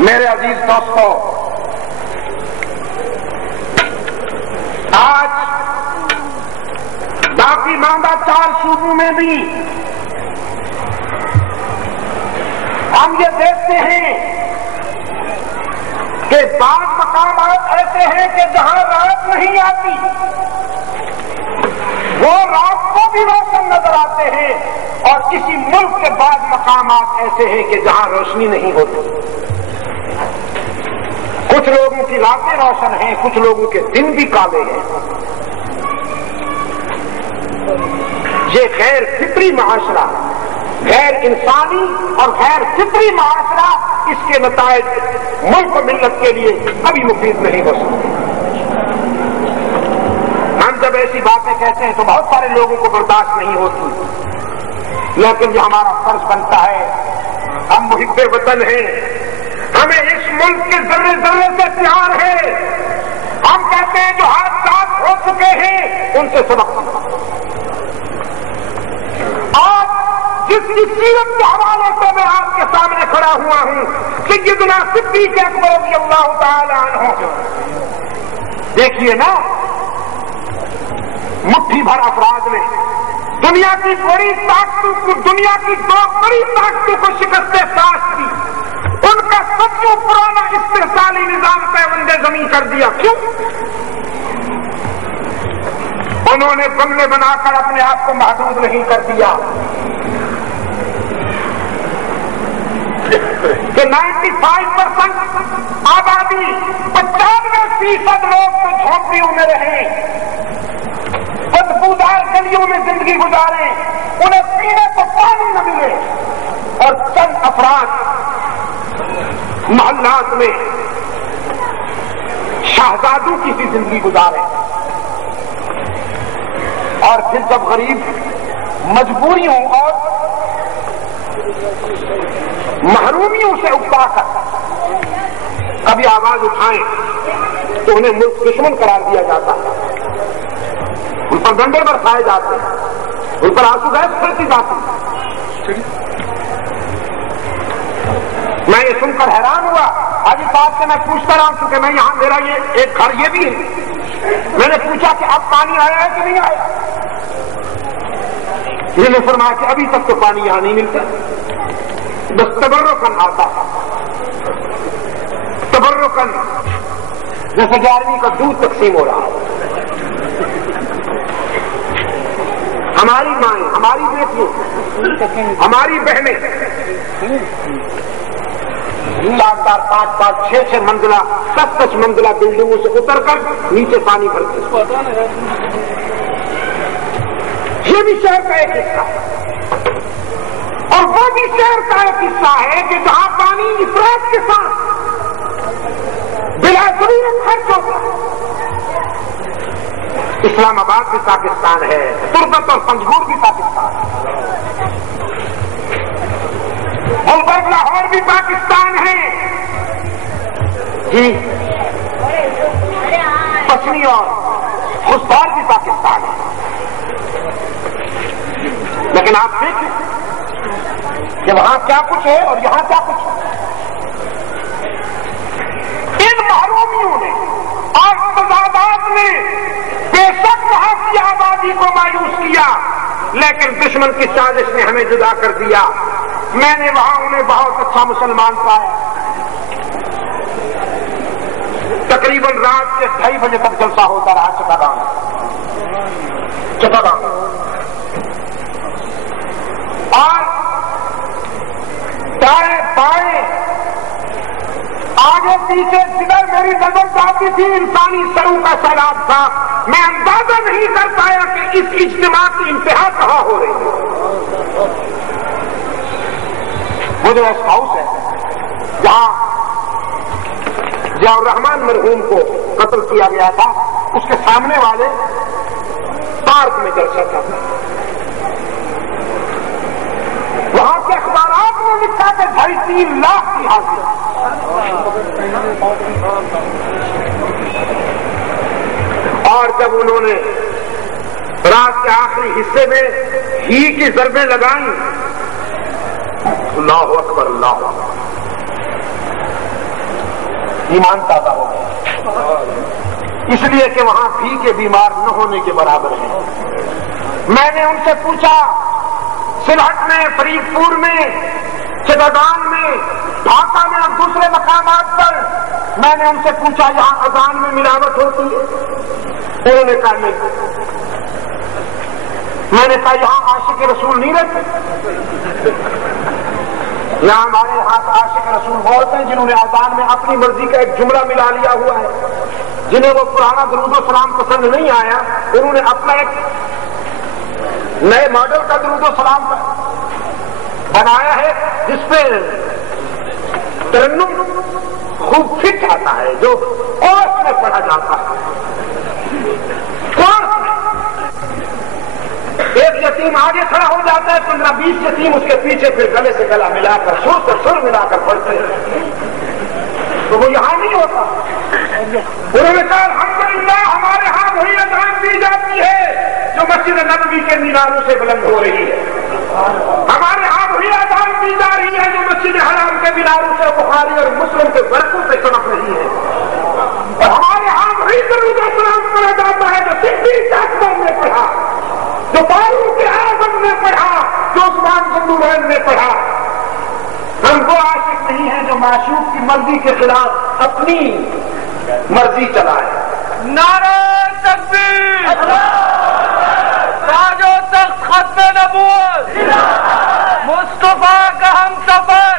میرے عزیز دوستو, آج باقی ماندہ 4 صوبوں میں بھی ہم یہ دیکھتے ہیں کہ بعض مقامات ایسے ہیں کہ جہاں رات نہیں آتی وہ رات کو بھی روشن نظر آتے ہیں, اور کسی ملک کے بعض مقامات ایسے ہیں کہ جہاں روشنی نہیں ہوتی. کچھ لوگوں کی راتیں روشن ہیں, کچھ لوگوں کے دن بھی کالے ہیں. یہ غیر فطری معاشرہ, غیر انسانی اور غیر فطری معاشرہ, اس کے نتائج ملک و ملت کے لیے کبھی مفید نہیں ہو سکتے. ہم جب ایسی باتیں کہتے ہیں تو بہت سارے لوگوں کو برداشت نہیں ہوتی, لیکن یہ ہمارا فرض بنتا ہے. ہم محب وطن ہیں, ہمیں اس ملک کے ذرے ذرے سے پیار ہے. ہم کہتے ہیں جو حادثات ہو چکے ہیں ان سے سبق. آج جس کی سیرت کے حوالے سے میں آپ کے سامنے کھڑا ہوا ہوں, سیدنا صدیق اکبر رضی اللہ تعالی عنہ, دیکھیے نا, مٹھی بھر افراد نے دنیا کی بڑی طاقتوں کو, دنیا کی 2 بڑی طاقتوں کو شکست ساز دی. ان کا سب سے پرانا استحصالی نظام پیوند زمین کر دیا. کیوں؟ انہوں نے بنگلے بنا کر اپنے آپ کو محدود نہیں کر دیا کہ 95% آبادی 95% لوگ تو جھونپڑیوں میں رہیں, بدبودار گلیوں میں زندگی گزاریں, انہیں پینے کو پانی نہ ملے, اور چند افراد محلات میں شہزادوں کی سی زندگی گزاریں. اور پھر جب غریب مجبوریوں اور محرومیوں سے اگتا کر کبھی آواز اٹھائیں تو انہیں ملک دشمن قرار دیا جاتا ہے, ان پر ڈنڈے برسائے جاتے ہیں, ان پر آنسو گیس پھرتی جاتی. میں یہ سن کر حیران ہوا. آج اس بات سے میں پوچھتا رہا ہوں, کیونکہ میں یہاں میرا یہ ایک گھر یہ بھی ہے. میں نے پوچھا کہ اب پانی آیا ہے کہ نہیں آیا؟ انہوں نے فرمایا کہ ابھی تک تو پانی یہاں نہیں ملتا, بس تبرکن آتا ہے. تبرکن جیسے 11ویں کا دودھ تقسیم ہو رہا ہے. ہماری مائیں, ہماری بیٹیاں, ہماری بہنیں 4 5 6 منزلہ 10 منزلہ بلڈنگوں سے اتر کر نیچے پانی بھرتے. یہ بھی شہر کا ایک حصہ ہے, اور وہ بھی شہر کا ایک حصہ ہے کہ جہاں پانی افراد کے ساتھ بلا ضرورت خرچ ہوتا. اسلام آباد بھی پاکستان ہے, تربت اور پنجگور بھی پاکستان ہے, گلبرگ لاہور بھی پاکستان ہے جی, پشنی اور خوشدار بھی پاکستان ہے. لیکن آپ دیکھیں کہ وہاں کیا کچھ ہے اور یہاں کیا کچھ ہے. ان محرومیوں نے اور تضادات نے بے شک وہاں کی آبادی کو مایوس کیا, لیکن دشمن کی سازش نے ہمیں جدا کر دیا. میں نے وہاں انہیں بہت اچھا مسلمان پایا, قریباً رات کے 2:30 بجے تک جلسہ ہوتا رہا چٹاگان اور دائیں بائیں آگے پیچھے جدھر میری نظر جاتی تھی انسانی سروں کا سیلاب تھا. میں اندازہ نہیں کر پایا کہ اس اجتماع کی انتہا کہاں ہو رہی ہے. وہ جو ریسٹ ہاؤس ہے جہاں ضیاء الرحمان مرحوم کو قتل کیا گیا تھا, اس کے سامنے والے پارک میں جلسہ تھا. وہاں کے اخبارات میں لکھا کہ 2.5-3 لاکھ کی حاضری. اور جب انہوں نے رات کے آخری حصے میں ہی کی ضربیں لگائیں, اللہ اکبر اللہ اکبر, ایمان تازہ ہو گیا, اس لیے کہ وہاں بھی کے بیمار نہ ہونے کے برابر ہیں. میں نے ان سے پوچھا سلہٹ میں, فرید پور میں, چٹاگان میں, ڈھاکہ میں اور دوسرے مقامات پر, میں نے ان سے پوچھا یہاں اذان میں ملاوٹ ہوتی ہے؟ انہوں نے کہا نہیں. میں نے کہا یہاں عاشق رسول نہیں رہتے؟ یہاں ہمارے ہاتھ عاشق رسول وہ ہوتے ہیں جنہوں نے اذان میں اپنی مرضی کا ایک جملہ ملا لیا ہوا ہے, جنہیں وہ پرانا درود و سلام پسند نہیں آیا, انہوں نے اپنا ایک نئے ماڈل کا درود و سلام بنایا ہے جس پہ ترنم خوب فٹ آتا ہے, جو کورس میں پڑھا جاتا ہے. کورس میں ایک یتیم آگے کھڑا ہو جاتا ہے, 15-20 یتیم اس کے پیچھے پھر گلے سے گلا ملا کر سر سے سر ملا کر پڑھتے ہیں. تو وہ یہاں نہیں ہوتا. انہوں نے کہا الحمدللہ ہمارے ہاں وہی اذان دی جاتی ہے جو مسجد نبوی کے میناروں سے بلند ہو رہی ہے. ہمارے ہاں وہی اذان دی جا رہی ہے جو مسجد حرام کے میناروں سے بخاری اور مسلم کے برقوں سے چمک رہی ہے. اور ہمارے ہاں وہی درود و سلام پڑھا جاتا ہے جو صدیق اکبر نے پڑھا, جو فاروق اعظم نے پڑھا, جو عثمان ذوالنورین نے پڑھا. ہم وہ عاشق نہیں ہیں جو معشوق کی مرضی کے خلاف اپنی مرضی چلائے. نعرہ تکبیر, تاج و تخت ختم نبوت, مصطفیٰ کا ہم سفر,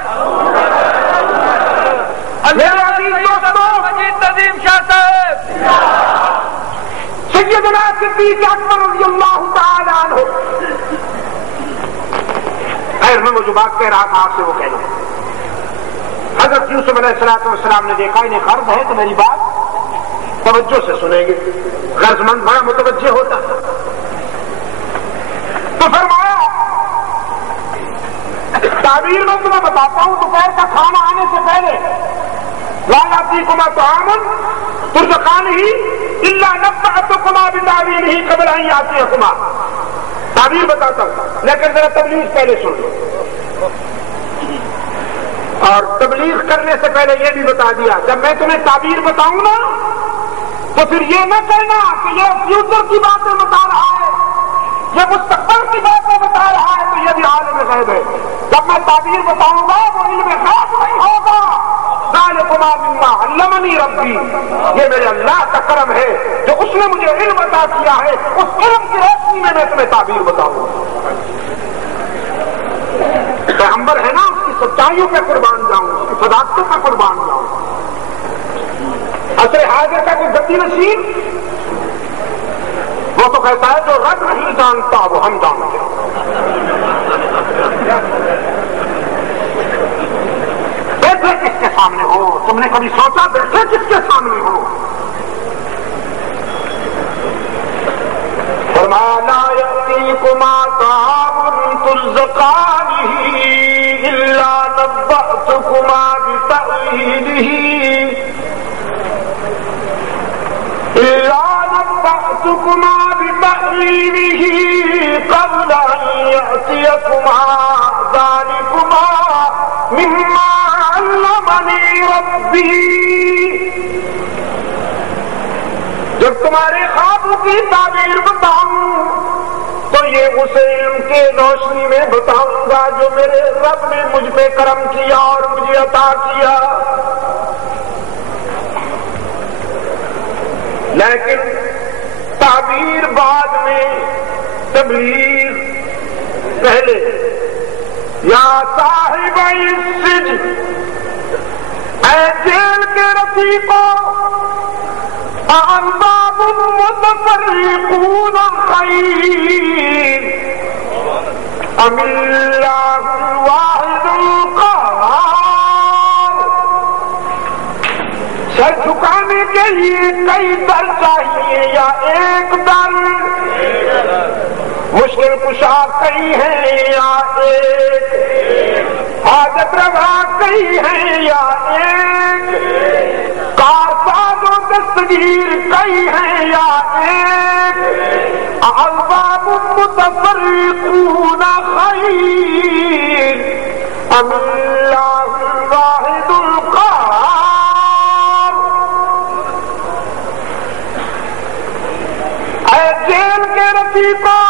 میرے عزیز دوستو, مجید ندیم شاہ صاحب, سیدنا صدیق اکبر رضی اللہ تعالی عنہ. خیر میں وہ جو بات کہہ رہا تھا آپ سے وہ کہہ لوں. حضرت یوسف علیہ السلام نے دیکھا انہیں غرض ہے تو میری بات توجہ سے سنیں گے. غرض مند بڑا متوجہ ہوتا ہے. تو فرمایا تعبیر میں تمہیں بتاتا ہوں, دوپہر کا کھانا آنے سے پہلے لا یأتیکما طعام ترزقانہ الا نبأتکما بتأویلہ قبل ان یأتیکما. تعبیر بتاتا ہوں لیکن ذرا تبلیغ پہلے سن لو. اور تبلیغ کرنے سے پہلے یہ بھی بتا دیا, جب میں تمہیں تعبیر بتاؤں نا تو پھر یہ نہ کہنا کہ یہ فیوچر کی باتیں بتا رہا ہے, یہ مستقبل کی باتیں بتا رہا ہے, تو یہ بھی عالم غیب ہے. جب میں تعبیر بتاؤں گا وہ علم غیب نہیں ہوگا. ذالکما مما علمنی ربی, یہ میرے اللہ کا کرم ہے جو اس نے مجھے علم عطا کیا ہے, اس علم کی روشنی میں تمہیں تعبیر بتاؤں گا. پیغمبر ہے نا, اس کی سچائیوں پہ قربان جاؤں, اس کی صداقتوں پہ قربان جاؤں. عصر حاضر کا کوئی گتی نشین وہ تو کہتا ہے جو رب نہیں جانتا وہ ہم جانتے ہیں. بیٹھے کس کے سامنے ہو, تم نے کبھی سوچا بیٹھے کس کے سامنے ہو؟ فرمایا لا یأتیکما طعام ترزقانہ الا نبأتکما بتأویلہ قبل ان یأتیکما ذالکما مما علمنی ربی. جب تمہارے خوابوں کی تعبیر بتاؤں تو یہ اس علم کے روشنی میں بتاؤں گا جو میرے رب نے مجھ پہ کرم کیا اور مجھے عطا کیا. لیکن تعبیر بعد میں، تبلیغ پہلے. یا صاحب السجن، اے جیل کے رفیقوں، ارباب متفرقون خیر ام اللہ الواحد القہار. سر جھکانے کے لیے کئی در چاہیے یا ایک در؟ مشکل کشا کئی ہیں یا ایک؟ حاجت روا کئی ہیں یا ایک؟ کارساز و دستگیر کئی ہیں یا ایک؟ ارباب متفرقون خیر ام اللہ الواحد القہار. اے جیل کے رفیقوں،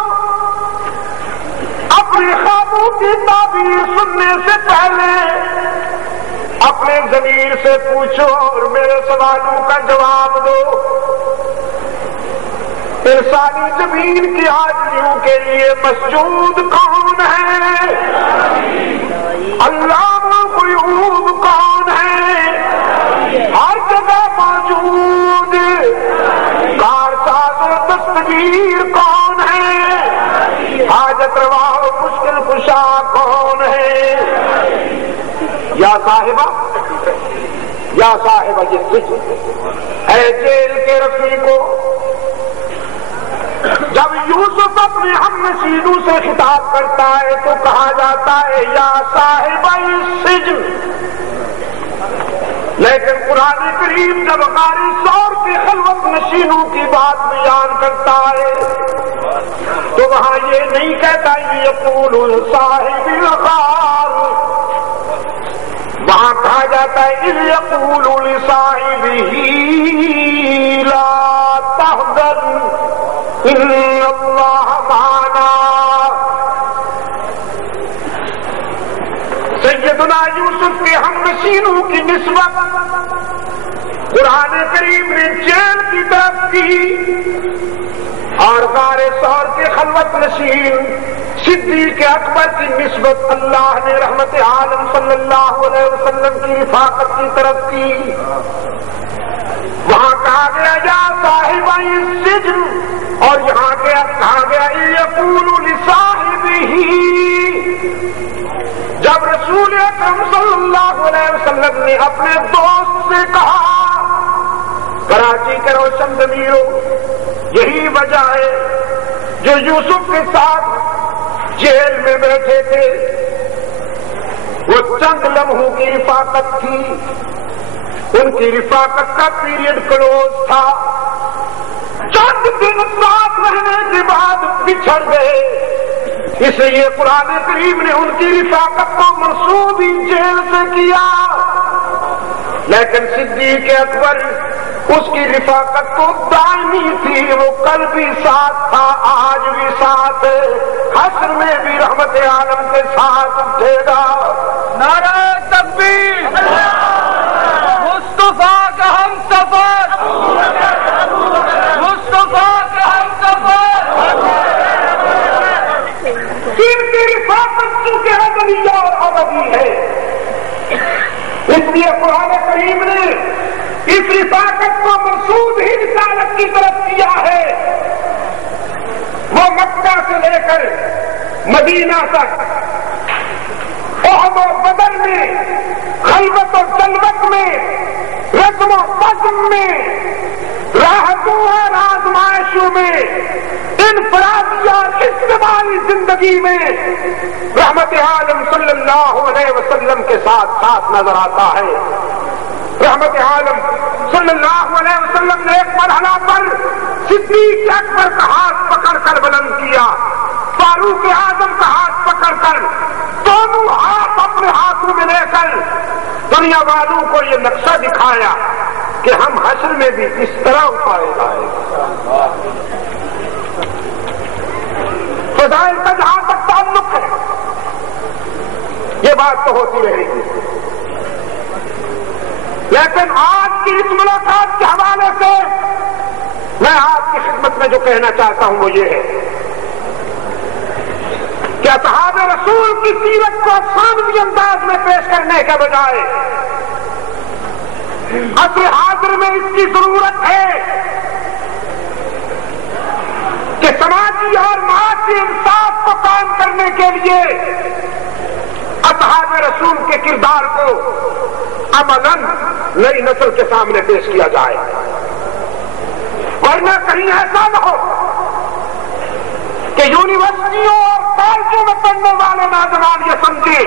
اپنے خوابوں کی تعبیر سننے سے پہلے اپنے ضمیر سے پوچھو اور میرے سوالوں کا جواب دو. انسانی زمین کی آدمیوں کے لیے مسجود کون ہے؟ علام الغیوب کون ہے؟ ہر جگہ موجود. کارساز و دستگیر کون ہے؟ حاجت روا و مشکل کشا کون ہے؟ یا صاحبہ، یا صاحبہ السجن، اے جیل کے رفیقوں. جب یوسف اپنے ہم نشینوں سے خطاب کرتا ہے تو کہا جاتا ہے یا صاحب السجن. لیکن قرآن کریم جب غاری سور کے خلوت نشینوں کی بات بیان کرتا ہے تو وہاں یہ نہیں کہتا یقول صاحب الغار. وہاں کہا جاتا ہے اذ یقول لصاحبہ لا تحزن ان اللہ معنا. سیدنا یوسف کے ہم نشینوں کی نسبت قرآن کریم نے جیل کی طرف کی اور غار ثور کے خلوت نشین صدیق اکبر کی نسبت اللہ نے رحمت عالم صلی اللہ علیہ وسلم کی رفاقت کی طرف کی. وہاں کہا گیا یا صاحب السجن اور یہاں کہا گیا یقول لصاحبہ. جب رسول اکرم صلی اللہ علیہ وسلم نے اپنے دوست سے کہا کراچی کے روشن ضمیروں، یہی وجہ ہے جو یوسف کے ساتھ جیل میں بیٹھے تھے وہ چند لمحوں کی رفاقت تھی. ان کی رفاقت کا پیریڈ کلوز تھا. چند دن ساتھ رہنے کے بعد بچھڑ گئے. اس لیے قرآن کریم نے ان کی رفاقت کو منسوب ہی جیل سے کیا. لیکن صدیق اکبر اس کی رفاقت تو دائمی تھی. وہ کل بھی ساتھ تھا، آج بھی ساتھ ہے، حشر میں بھی رحمت عالم کے ساتھ اٹھے گا. نعرہ تکبیر، مصطفیٰ کا ہم سفر، مصطفیٰ کا ہم سفر. ان کی رفاقت چونکہ ابدی اور ابدی ہے، اس لیے قرآن کریم نے اس رفاقت کو منسوب ہی رسالت کی طرف کیا ہے. وہ مکہ سے لے کر مدینہ تک، احد و بدر میں، خلوت و جلوت میں، رسم و بزم میں، راحتوں اور آزمائشوں میں، انفرادی اور اجتماعی زندگی میں رحمت عالم صلی اللہ علیہ وسلم کے ساتھ ساتھ نظر آتا ہے. رحمت عالم صلی اللہ علیہ وسلم نے ایک مرحلہ پر صدیق اکبر کا ہاتھ پکڑ کر بلند کیا، فاروق اعظم کا ہاتھ پکڑ کر، دونوں ہاتھ اپنے ہاتھوں میں لے کر دنیا والوں کو یہ نقشہ دکھایا کہ ہم حشر میں بھی اس طرح اٹھائے جائیں. فضائل کا جہاں تک تعلق ہے یہ بات تو ہوتی رہے گی. لیکن آج کی اس ملاقات کے حوالے سے میں آپ کی خدمت میں جو کہنا چاہتا ہوں وہ یہ ہے کہ اصحاب رسول کی سیرت کو افسانوی انداز میں پیش کرنے کے بجائے عصر حاضر میں اس کی ضرورت ہے کہ سماجی اور معاشی انصاف کو قائم کرنے کے لیے اصحاب رسول کے کردار کو عملاً نئی نسل کے سامنے پیش کیا جائے، ورنہ کہیں ایسا نہ ہو کہ یونیورسٹیوں اور کالجوں میں پڑھنے والے نوجوان یہ سمجھے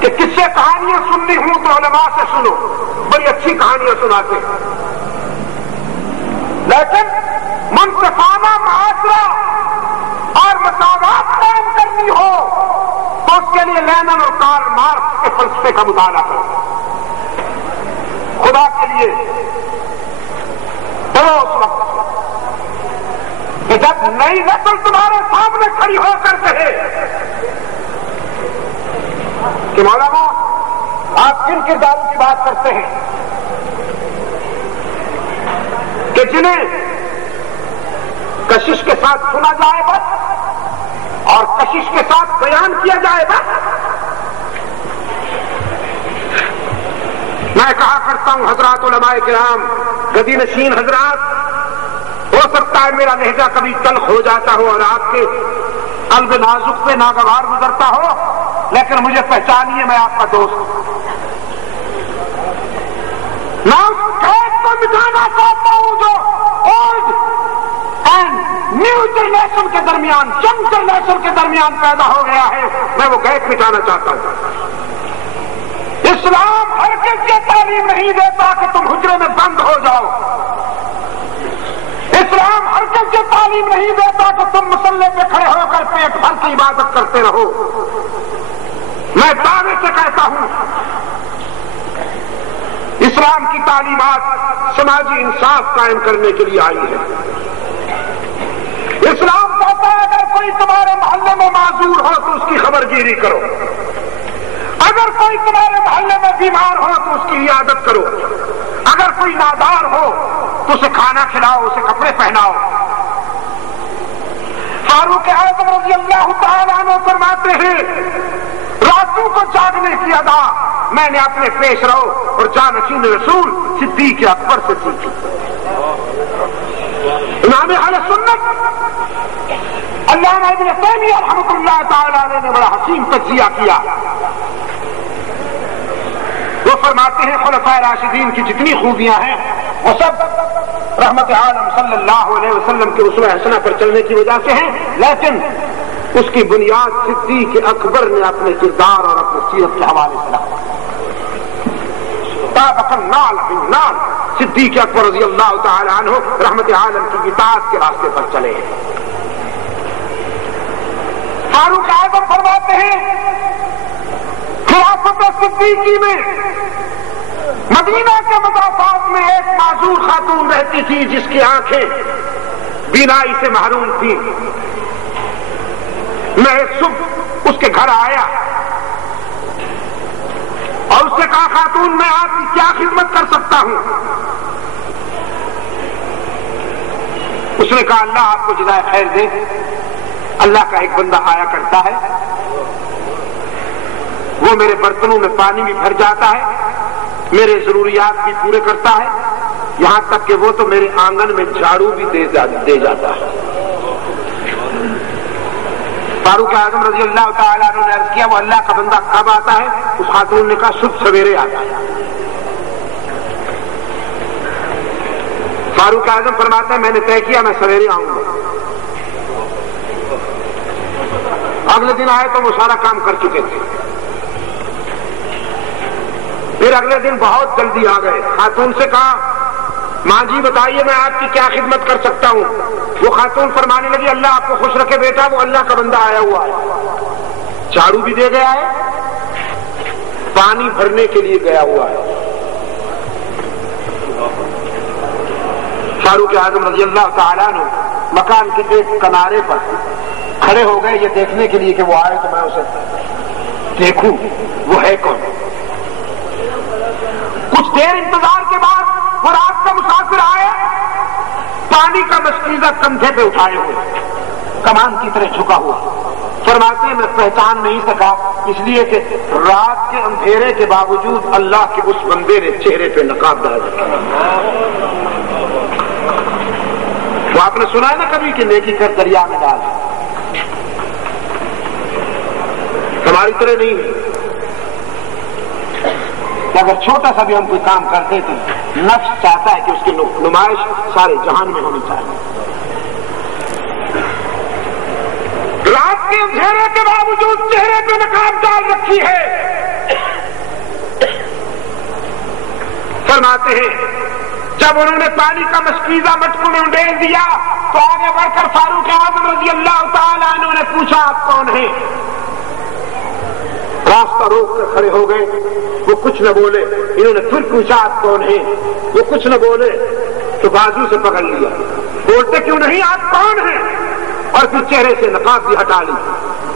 کہ کس سے کہانیاں سننی ہوں تو علماء سے سنو، بڑی اچھی کہانیاں سناتے ہیں، لیکن منصفانہ معاشرہ اور مساوات قائم کرنی ہو تو اس کے لیے لینن اور کارل مارکس کے فلسفے کا مطالعہ کرو۔ خدا کے لیے ڈرو اس وقت کہ جب نئی نسل تمہارے سامنے کھڑی ہو کر کہے کہ مولانا آپ کن کرداروں کی بات کرتے ہیں کہ جنہیں کشش کے ساتھ سنا جائے گا اور کشش کے ساتھ بیان کیا جائے گا۔ میں کہا کرتا ہوں حضرات علماء کرام، گدی نشین حضرات، ہو سکتا ہے میرا لہجہ کبھی تلخ ہو جاتا ہو اور آپ کے قلب نازک پہ ناگوار گزرتا ہو، لیکن مجھے پہچانیے میں آپ کا دوست ہوں۔ میں اس قید کو مٹانا چاہتا ہوں جو اولڈ اینڈ نیو جنریشن کے درمیان، ینگ جنریشن کے درمیان پیدا ہو گیا ہے، میں وہ قید مٹانا چاہتا ہوں۔ اسلام ہرگز یہ تعلیم نہیں دیتا کہ تم حجرے میں بند ہو جاؤ، اسلام ہرگز یہ تعلیم نہیں دیتا کہ تم مسلح پہ کھڑے ہو کر پیٹ بھر کی عبادت کرتے رہو۔ میں دعوے سے کہتا ہوں اسلام کی تعلیمات سماجی انصاف قائم کرنے کے لیے آئی ہے۔ اسلام کہتا ہے اگر کوئی تمہارے محلے میں معذور ہو تو اس کی خبر گیری کرو، اگر کوئی تمہارے محلے میں بیمار ہو تو اس کی عیادت کرو، اگر کوئی نادار ہو تو اسے کھانا کھلاؤ، اسے کپڑے پہناؤ۔ فاروق اعظم رضی اللہ تعالیٰ عنہ فرماتے ہیں راتوں کو جاگنے کی ادا میں نے اپنے پیش رو اور جانشین رسول صدیق اکبر سے سیکھی۔ امام اہل سنت علامہ ابن تیمیہ رحمۃ اللہ تعالیٰ علیہ نے بڑا حسین تجزیہ کیا۔ وہ فرماتے ہیں خلفائے راشدین کی جتنی خوبیاں ہیں وہ سب رحمت عالم صلی اللہ علیہ وسلم کے اسوہ حسنہ پر چلنے کی وجہ سے ہیں، لیکن اس کی بنیاد صدیق اکبر نے اپنے کردار اور اپنے سیرت کے حوالے سے رکھا۔ صدیق اکبر رضی اللہ تعالی عنہ رحمت عالم کی اطاعت کے راستے پر چلے۔ فاروق اعظم فرماتے ہیں خلافت صدیقی میں مدینہ کے مضافات میں ایک معذور خاتون رہتی تھی جس کی آنکھیں بینائی سے محروم تھیں۔ میں ایک صبح اس کے گھر آیا اور اس سے کہا خاتون میں آپ کی کیا خدمت کر سکتا ہوں؟ اس نے کہا اللہ آپ کو جزائے خیر دے، اللہ کا ایک بندہ آیا کرتا ہے، وہ میرے برتنوں میں پانی بھی بھر جاتا ہے، میرے ضروریات بھی پورے کرتا ہے، یہاں تک کہ وہ تو میرے آنگن میں جھاڑو بھی دے جاتا ہے۔ فاروق اعظم رضی اللہ تعالیٰ عنہ نے عرض کیا وہ اللہ کا بندہ کب آتا ہے؟ اس خاتون نے کہا صبح سویرے آتا ہے۔ فاروق اعظم فرماتا ہے میں نے طے کیا میں سویرے آؤں گا۔ اگلے دن آئے تو وہ سارا کام کر چکے تھے۔ پھر اگلے دن بہت جلدی آ گئے۔ خاتون سے کہا ماں جی بتائیے میں آپ کی کیا خدمت کر سکتا ہوں؟ وہ خاتون فرمانے لگی اللہ آپ کو خوش رکھے بیٹا، وہ اللہ کا بندہ آیا ہوا ہے، جھاڑو بھی دے گیا ہے، پانی بھرنے کے لیے گیا ہوا ہے۔ فاروق اعظم رضی اللہ تعالیٰ نے مکان کے ایک کنارے پر کھڑے ہو گئے یہ دیکھنے کے لیے کہ وہ آئے تو میں اسے دیکھوں وہ ہے کون۔ کچھ دیر انتظار کے بعد وہ رات کا مسافر آیا پانی کا مشکیزہ کندھے پہ اٹھائے ہوئے، کمان کی طرح جھکا ہوا. فرماتے ہیں میں پہچان نہیں سکا، اس لیے کہ رات کے اندھیرے کے باوجود اللہ کے اس بندے نے چہرے پہ نقاب ڈال دیا. وہ آپ نے سنا ہے نا کبھی کہ نیکی کر دریا میں ڈال، ہماری طرح نہیں ہے کہ اگر چھوٹا سا بھی ہم کوئی کام کرتے تو نفس چاہتا ہے کہ اس کی نمائش سارے جہان میں ہونی چاہیے. رات کے اندھیرے کے باوجود چہرے پہ نقاب ڈال رکھی ہے. فرماتے ہیں جب انہوں نے پانی کا مشکیزہ مٹکوں میں انڈیل دیا تو آگے بڑھ کر فاروق اعظم رضی اللہ تعالیٰ عنہ نے پوچھا آپ کون ہیں؟ راستہ روک کر کھڑے ہو گئے، وہ کچھ نہ بولے. انہوں نے پھر پوچھا آپ کون ہیں؟ وہ کچھ نہ بولے تو بازو سے پکڑ لیا. بولتے کیوں نہیں آپ کون ہیں؟ اور پھر چہرے سے نقاب بھی ہٹا لی.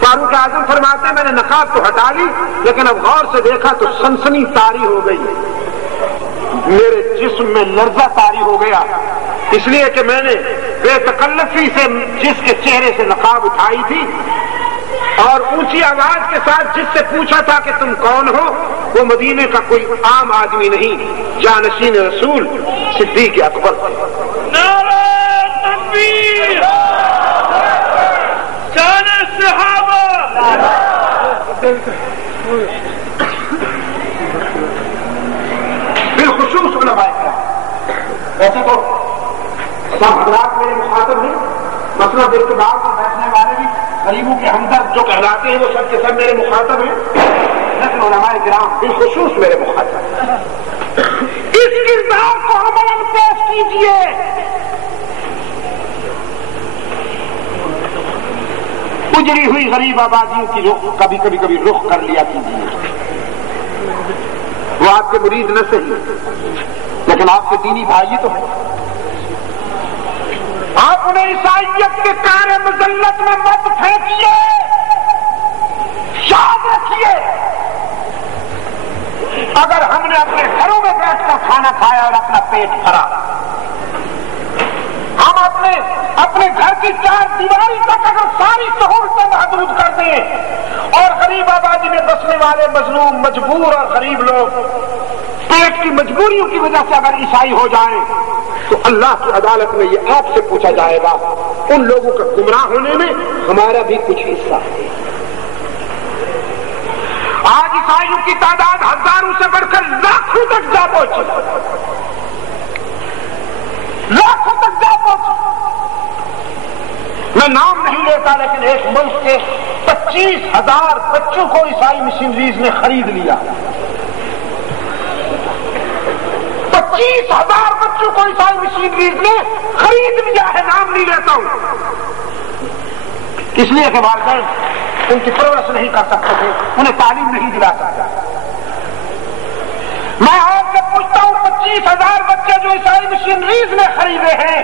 فاروق اعظم فرماتے ہیں میں نے نقاب تو ہٹا لی لیکن اب غور سے دیکھا تو سنسنی طاری ہو گئی، میرے جسم میں لرزہ طاری ہو گیا، اس لیے کہ میں نے بے تکلفی سے جس کے چہرے سے نقاب اٹھائی تھی اور اونچی آواز کے ساتھ جس سے پوچھا تھا کہ تم کون ہو، وہ مدینے کا کوئی عام آدمی نہیں، جانشین رسول صدیق اکبر تھے. نعرہ تکبیر، شان صحابہ. بالخصوص علماء کرام. ویسے تو سب حضرات میرے مخاطب ہیں، مثلا اقتدار پر بیٹھنے والے بھی غریبوں کے ہمدرد جو کہلاتے ہیں وہ سب کے سب میرے مخاطب ہیں، لیکن علماء کرام بالخصوص میرے مخاطب ہیں. اس کردار کو عملاً پیش کیجیے. اجڑی ہوئی غریب آبادیوں کی کبھی کبھی رخ کر لیا کیجیے. وہ آپ کے مرید نہ صحیح لیکن آپ کے دینی بھائی تو ہیں. آپ انہیں عیسائیت کے کار مذلت میں مت پھینکیے. یاد رکھیے اگر ہم نے اپنے گھروں میں بیٹھ کر کھانا کھایا اور اپنا پیٹ بھرا، ہم اپنے گھر کی چار دیواری تک اگر ساری سہولتیں محدود کر دیں اور غریب آبادی میں بسنے والے مظلوم مجبور اور غریب لوگ پیٹ کی مجبوریوں کی وجہ سے اگر عیسائی ہو جائیں تو اللہ کی عدالت میں یہ آپ سے پوچھا جائے گا. ان لوگوں کا گمراہ ہونے میں ہمارا بھی کچھ حصہ ہے. آج عیسائیوں کی تعداد ہزاروں سے بڑھ کر لاکھوں تک جا پہنچی، لاکھوں تک جا پہنچی. میں نام نہیں لیتا لیکن ایک ملک کے 25,000 بچوں کو عیسائی مشنریز نے خرید لیا. 25,000 بچوں کو عیسائی مشنریز نے خرید لیا ہے. نام نہیں لیتا ہوں اس لیے کہ والدین ان کی پرورش نہیں کر سکتے تھے، انہیں تعلیم نہیں دلا سکتا. میں آپ سے پوچھتا ہوں 25,000 بچے جو عیسائی مشنریز نے خریدے ہیں،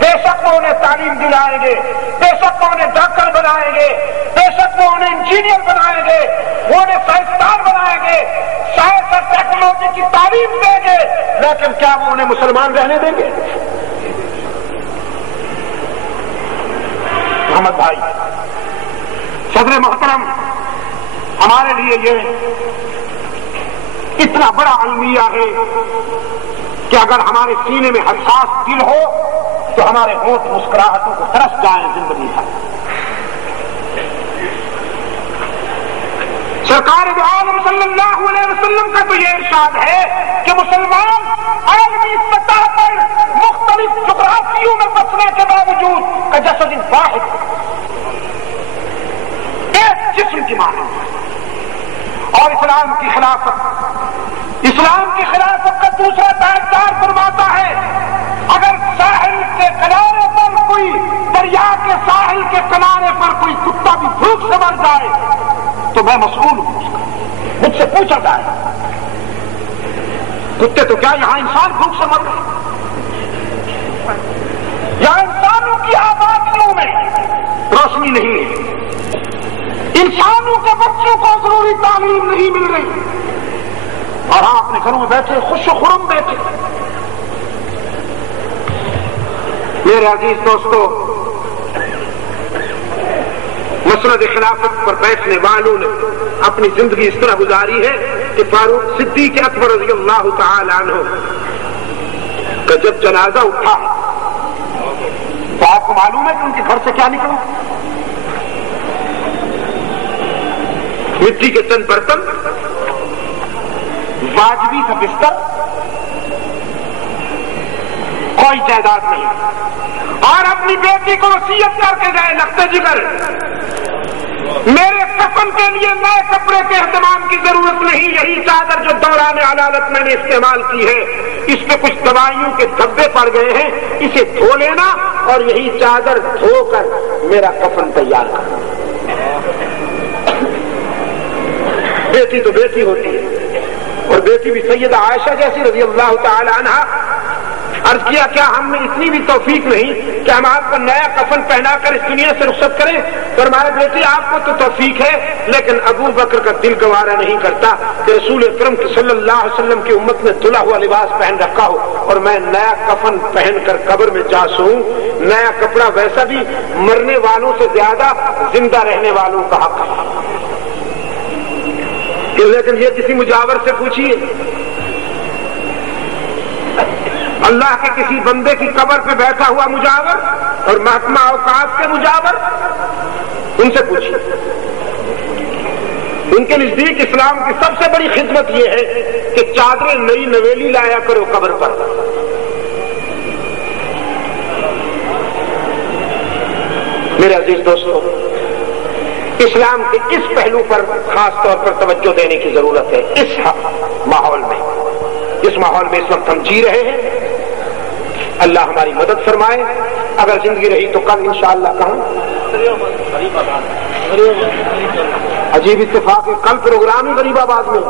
بے شک وہ انہیں تعلیم دلائیں گے، بے شک وہ انہیں ڈاکٹر بنائیں گے، بے شک وہ انہیں انجینئر بنائیں گے، وہ انہیں سائنسدان بنائیں گے، سائنس اور ٹیکنالوجی کی تعلیم دیں گے، لیکن کیا وہ انہیں مسلمان رہنے دیں گے؟ محمد بھائی صدر محترم، ہمارے لیے یہ اتنا بڑا المیہ ہے کہ اگر ہمارے سینے میں حساس دل ہو تو ہمارے ہونٹ مسکراہٹوں کو ترس جائیں زندگی ہے. سرکار دو عالم صلی اللہ علیہ وسلم کا تو یہ ارشاد ہے کہ مسلمان عالمی سطح پر مختلف جغرافیوں میں بسنے کے باوجود کجسد واحد ایک جسم کی مانند. اور اسلام کی خلافت کا دوسرا تاجدار فرماتا ہے اگر ساحل کے کنارے پر کوئی دریا کے ساحل کے کنارے پر کوئی کتا بھی بھوک سے مر جائے تو میں مسئول ہوں، مجھ سے پوچھا جائے کتے تو کیا یہاں انسان بھوک سے مر گئے؟ یہاں انسانوں کی آبادیوں میں روشنی نہیں ہے، انسانوں کے بچوں کو ضروری تعلیم نہیں مل رہی اور ہم اپنے گھروں میں بیٹھے خوش و خرم بیٹھے. میرے عزیز دوستو، مسند خلافت پر بیٹھنے والوں نے اپنی زندگی اس طرح گزاری ہے کہ فاروق صدیق اکبر رضی اللہ تعالی عنہ کا جب جنازہ اٹھا تو آپ کو معلوم ہے کہ ان کے گھر سے کیا نکلا؟ مٹی کے چند برتن، واجبی کا بستر، کوئی جائیداد نہیں، اور اپنی بیٹی کو وصیت کر کے گئے لگتے جگر میرے کفن کے لیے نئے کپڑے کے اہتمام کی ضرورت نہیں، یہی چادر جو دوران عدالت میں نے استعمال کی ہے اس پہ کچھ دوائیوں کے دھبے پڑ گئے ہیں، اسے دھو لینا اور یہی چادر دھو کر میرا کفن تیار کرنا۔ بیٹی تو بیٹی ہوتی ہے، اور بیٹی بھی سیدہ عائشہ جیسی رضی اللہ تعالی عنہا۔ عرض کیا کیا ہم میں اتنی بھی توفیق نہیں کہ ہم آپ کو نیا کفن پہنا کر اس دنیا سے رخصت کریں؟ فرمایا بیٹی آپ کو تو توفیق ہے، لیکن ابو بکر کا دل گوارا نہیں کرتا کہ رسول اکرم صلی اللہ علیہ وسلم کی امت نے دھلا ہوا لباس پہن رکھا ہو اور میں نیا کفن پہن کر قبر میں جا سوں۔ نیا کپڑا ویسا بھی مرنے والوں سے زیادہ زندہ رہنے والوں کا حق ہے، لیکن یہ کسی مجاور سے پوچھیے، اللہ کے کسی بندے کی قبر پہ بیٹھا ہوا مجاور اور محکمہ اوقاف کے مجاور، ان سے پوچھیے۔ ان کے نزدیک اسلام کی سب سے بڑی خدمت یہ ہے کہ چادریں نئی نویلی لایا کرو قبر پر۔ میرے عزیز دوستو، اسلام کے اس پہلو پر خاص طور پر توجہ دینے کی ضرورت ہے۔ اس ماحول میں اس وقت ہم جی رہے ہیں، اللہ ہماری مدد فرمائے۔ اگر زندگی رہی تو کل انشاءاللہ کہاں؟ عجیب اتفاق ہے، کل پروگرام ہی غریب آباد میں،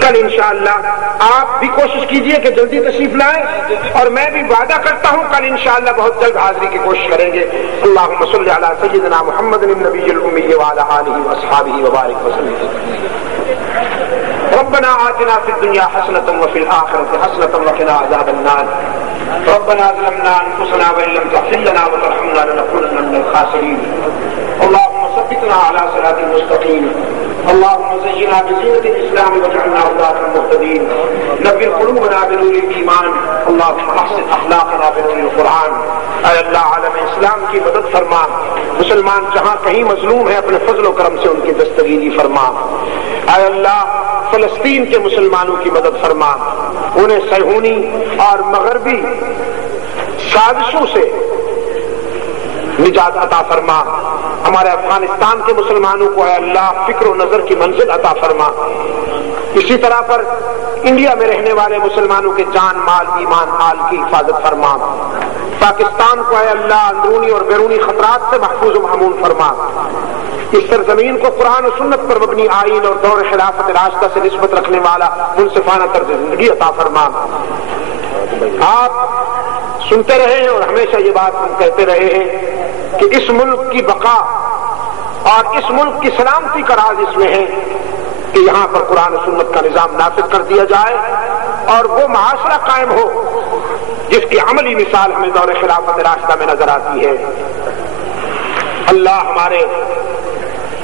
کل انشاءاللہ آپ بھی کوشش کیجئے کہ جلدی تشریف لائیں، اور میں بھی وعدہ کرتا ہوں کل انشاءاللہ بہت جلد حاضری کی کوشش کریں گے۔ اللہم صلی علی سیدنا محمد النبی الأمی وعلی آلہ واصحابہ وبارک وسلم۔ ربنا آتنا في الدنيا حسنة وفي الآخرة حسنة وقنا عذاب النار ربنا ظلمنا أنفسنا وإن لم تغفر لنا وترحمنا لنكونن من الخاسرين اللهم ثبتنا على صراط المستقيم اللهم زينا بزينة الإسلام واجعلنا هداة مهتدين نبّر قلوبنا بنور الإيمان اللهم احسن أخلاقنا بنور القرآن۔ اے اللہ عالم اسلام کی مدد فرما، مسلمان جہاں کہیں مظلوم ہے اپنے فضل و کرم سے ان کی دستگیری فرما۔ اے اللہ فلسطین کے مسلمانوں کی مدد فرما، انہیں صہیونی اور مغربی سازشوں سے نجات عطا فرما۔ ہمارے افغانستان کے مسلمانوں کو اے اللہ فکر و نظر کی منزل عطا فرما۔ اسی طرح پر انڈیا میں رہنے والے مسلمانوں کے جان مال ایمان آل کی حفاظت فرما۔ پاکستان کو اے اللہ اندرونی اور بیرونی خطرات سے محفوظ و محمون فرما۔ اس سرزمین کو قرآن و سنت پر مبنی آئین اور دور خلافت راشدہ سے نسبت رکھنے والا منصفانہ طرز زندگی عطا فرما۔ آپ سنتے رہے ہیں اور ہمیشہ یہ بات ہم کہتے رہے ہیں کہ اس ملک کی بقا اور اس ملک کی سلامتی کا راز اس میں ہے کہ یہاں پر قرآن و سنت کا نظام نافذ کر دیا جائے اور وہ معاشرہ قائم ہو جس کی عملی مثال ہمیں دور خلافت راشدہ میں نظر آتی ہے۔ اللہ ہمارے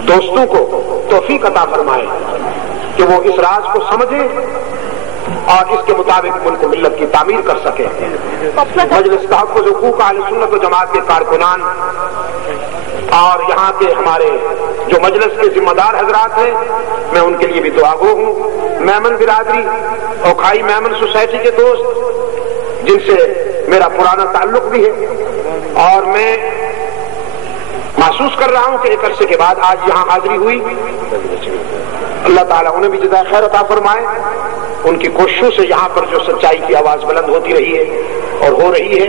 دوستوں کو توفیق عطا فرمائے کہ وہ اس راز کو سمجھیں اور اس کے مطابق ملک و ملت کی تعمیر کر سکیں۔ مجلس تحفظ حقوق اہل سنت و جماعت کے کارکنان اور یہاں کے ہمارے جو مجلس کے ذمہ دار حضرات ہیں، میں ان کے لیے بھی دعا گو ہوں۔ میمن برادری اوکھائی میمن سوسائٹی کے دوست جن سے میرا پرانا تعلق بھی ہے اور میں محسوس کر رہا ہوں کہ ایک عرصے کے بعد آج یہاں حاضری ہوئی، اللہ تعالیٰ انہیں بھی جزائے خیر عطا فرمائے۔ ان کی کوششوں سے یہاں پر جو سچائی کی آواز بلند ہوتی رہی ہے اور ہو رہی ہے،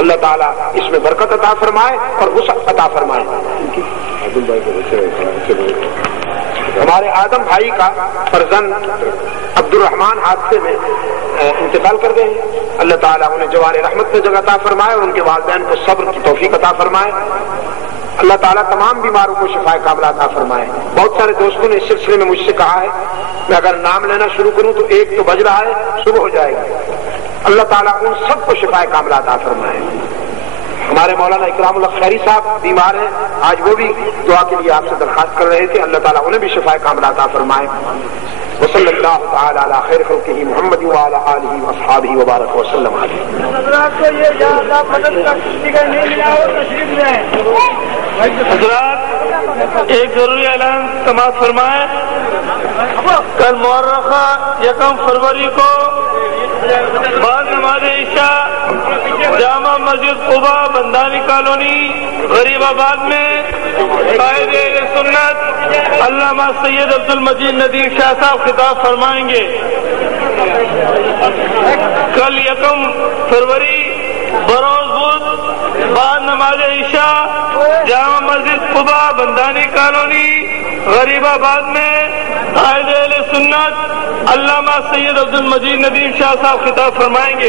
اللہ تعالیٰ اس میں برکت عطا فرمائے اور وسعت عطا فرمائے۔ ہمارے آدم بھائی کا فرزند عبد الرحمان حادثے میں انتقال کر گئے، اللہ تعالیٰ انہیں جوار رحمت میں جگہ عطا فرمائے اور ان کے والدین کو صبر کی توفیق عطا فرمائے۔ اللہ تعالیٰ تمام بیماروں کو شفائے کاملہ عطا فرمائے۔ بہت سارے دوستوں نے اس سلسلے میں مجھ سے کہا ہے میں اگر نام لینا شروع کروں تو ایک تو بج رہا ہے، صبح ہو جائے گی۔ اللہ تعالیٰ ان سب کو شفائے کاملہ عطا فرمائے. ہمارے مولانا اکرام اللہ خیری صاحب بیمار ہیں, آج وہ بھی دعا کے لیے آپ سے درخواست کر رہے تھے. اللہ تعالیٰ انہیں بھی شفائے کاملہ عطا فرمائے. وصلی اللہ تعالی علی خیر خلقہ محمد وعلی آلہ واصحابہ وبارک وسلم علیہ. حضرات کو یہ مدد کا ٹکٹ نہیں ملا ہو تشریف لیں. حضرات ایک ضروری اعلان سماعت فرمائیں. کل مورخہ 1 فروری کو بعد نماز عشاء جامع مسجد قبا بندانی کالونی غریب آباد میں قائد اہل سنت علامہ سید عبد المجید ندیم شاہ صاحب خطاب فرمائیں گے. کل 1 فروری بروز بدھ بعد نماز عشاء جامع مسجد قبا بندانی کالونی غریب آباد میں قائد اہل سنت علامہ سید عبد المجید ندیم شاہ صاحب خطاب فرمائیں گے.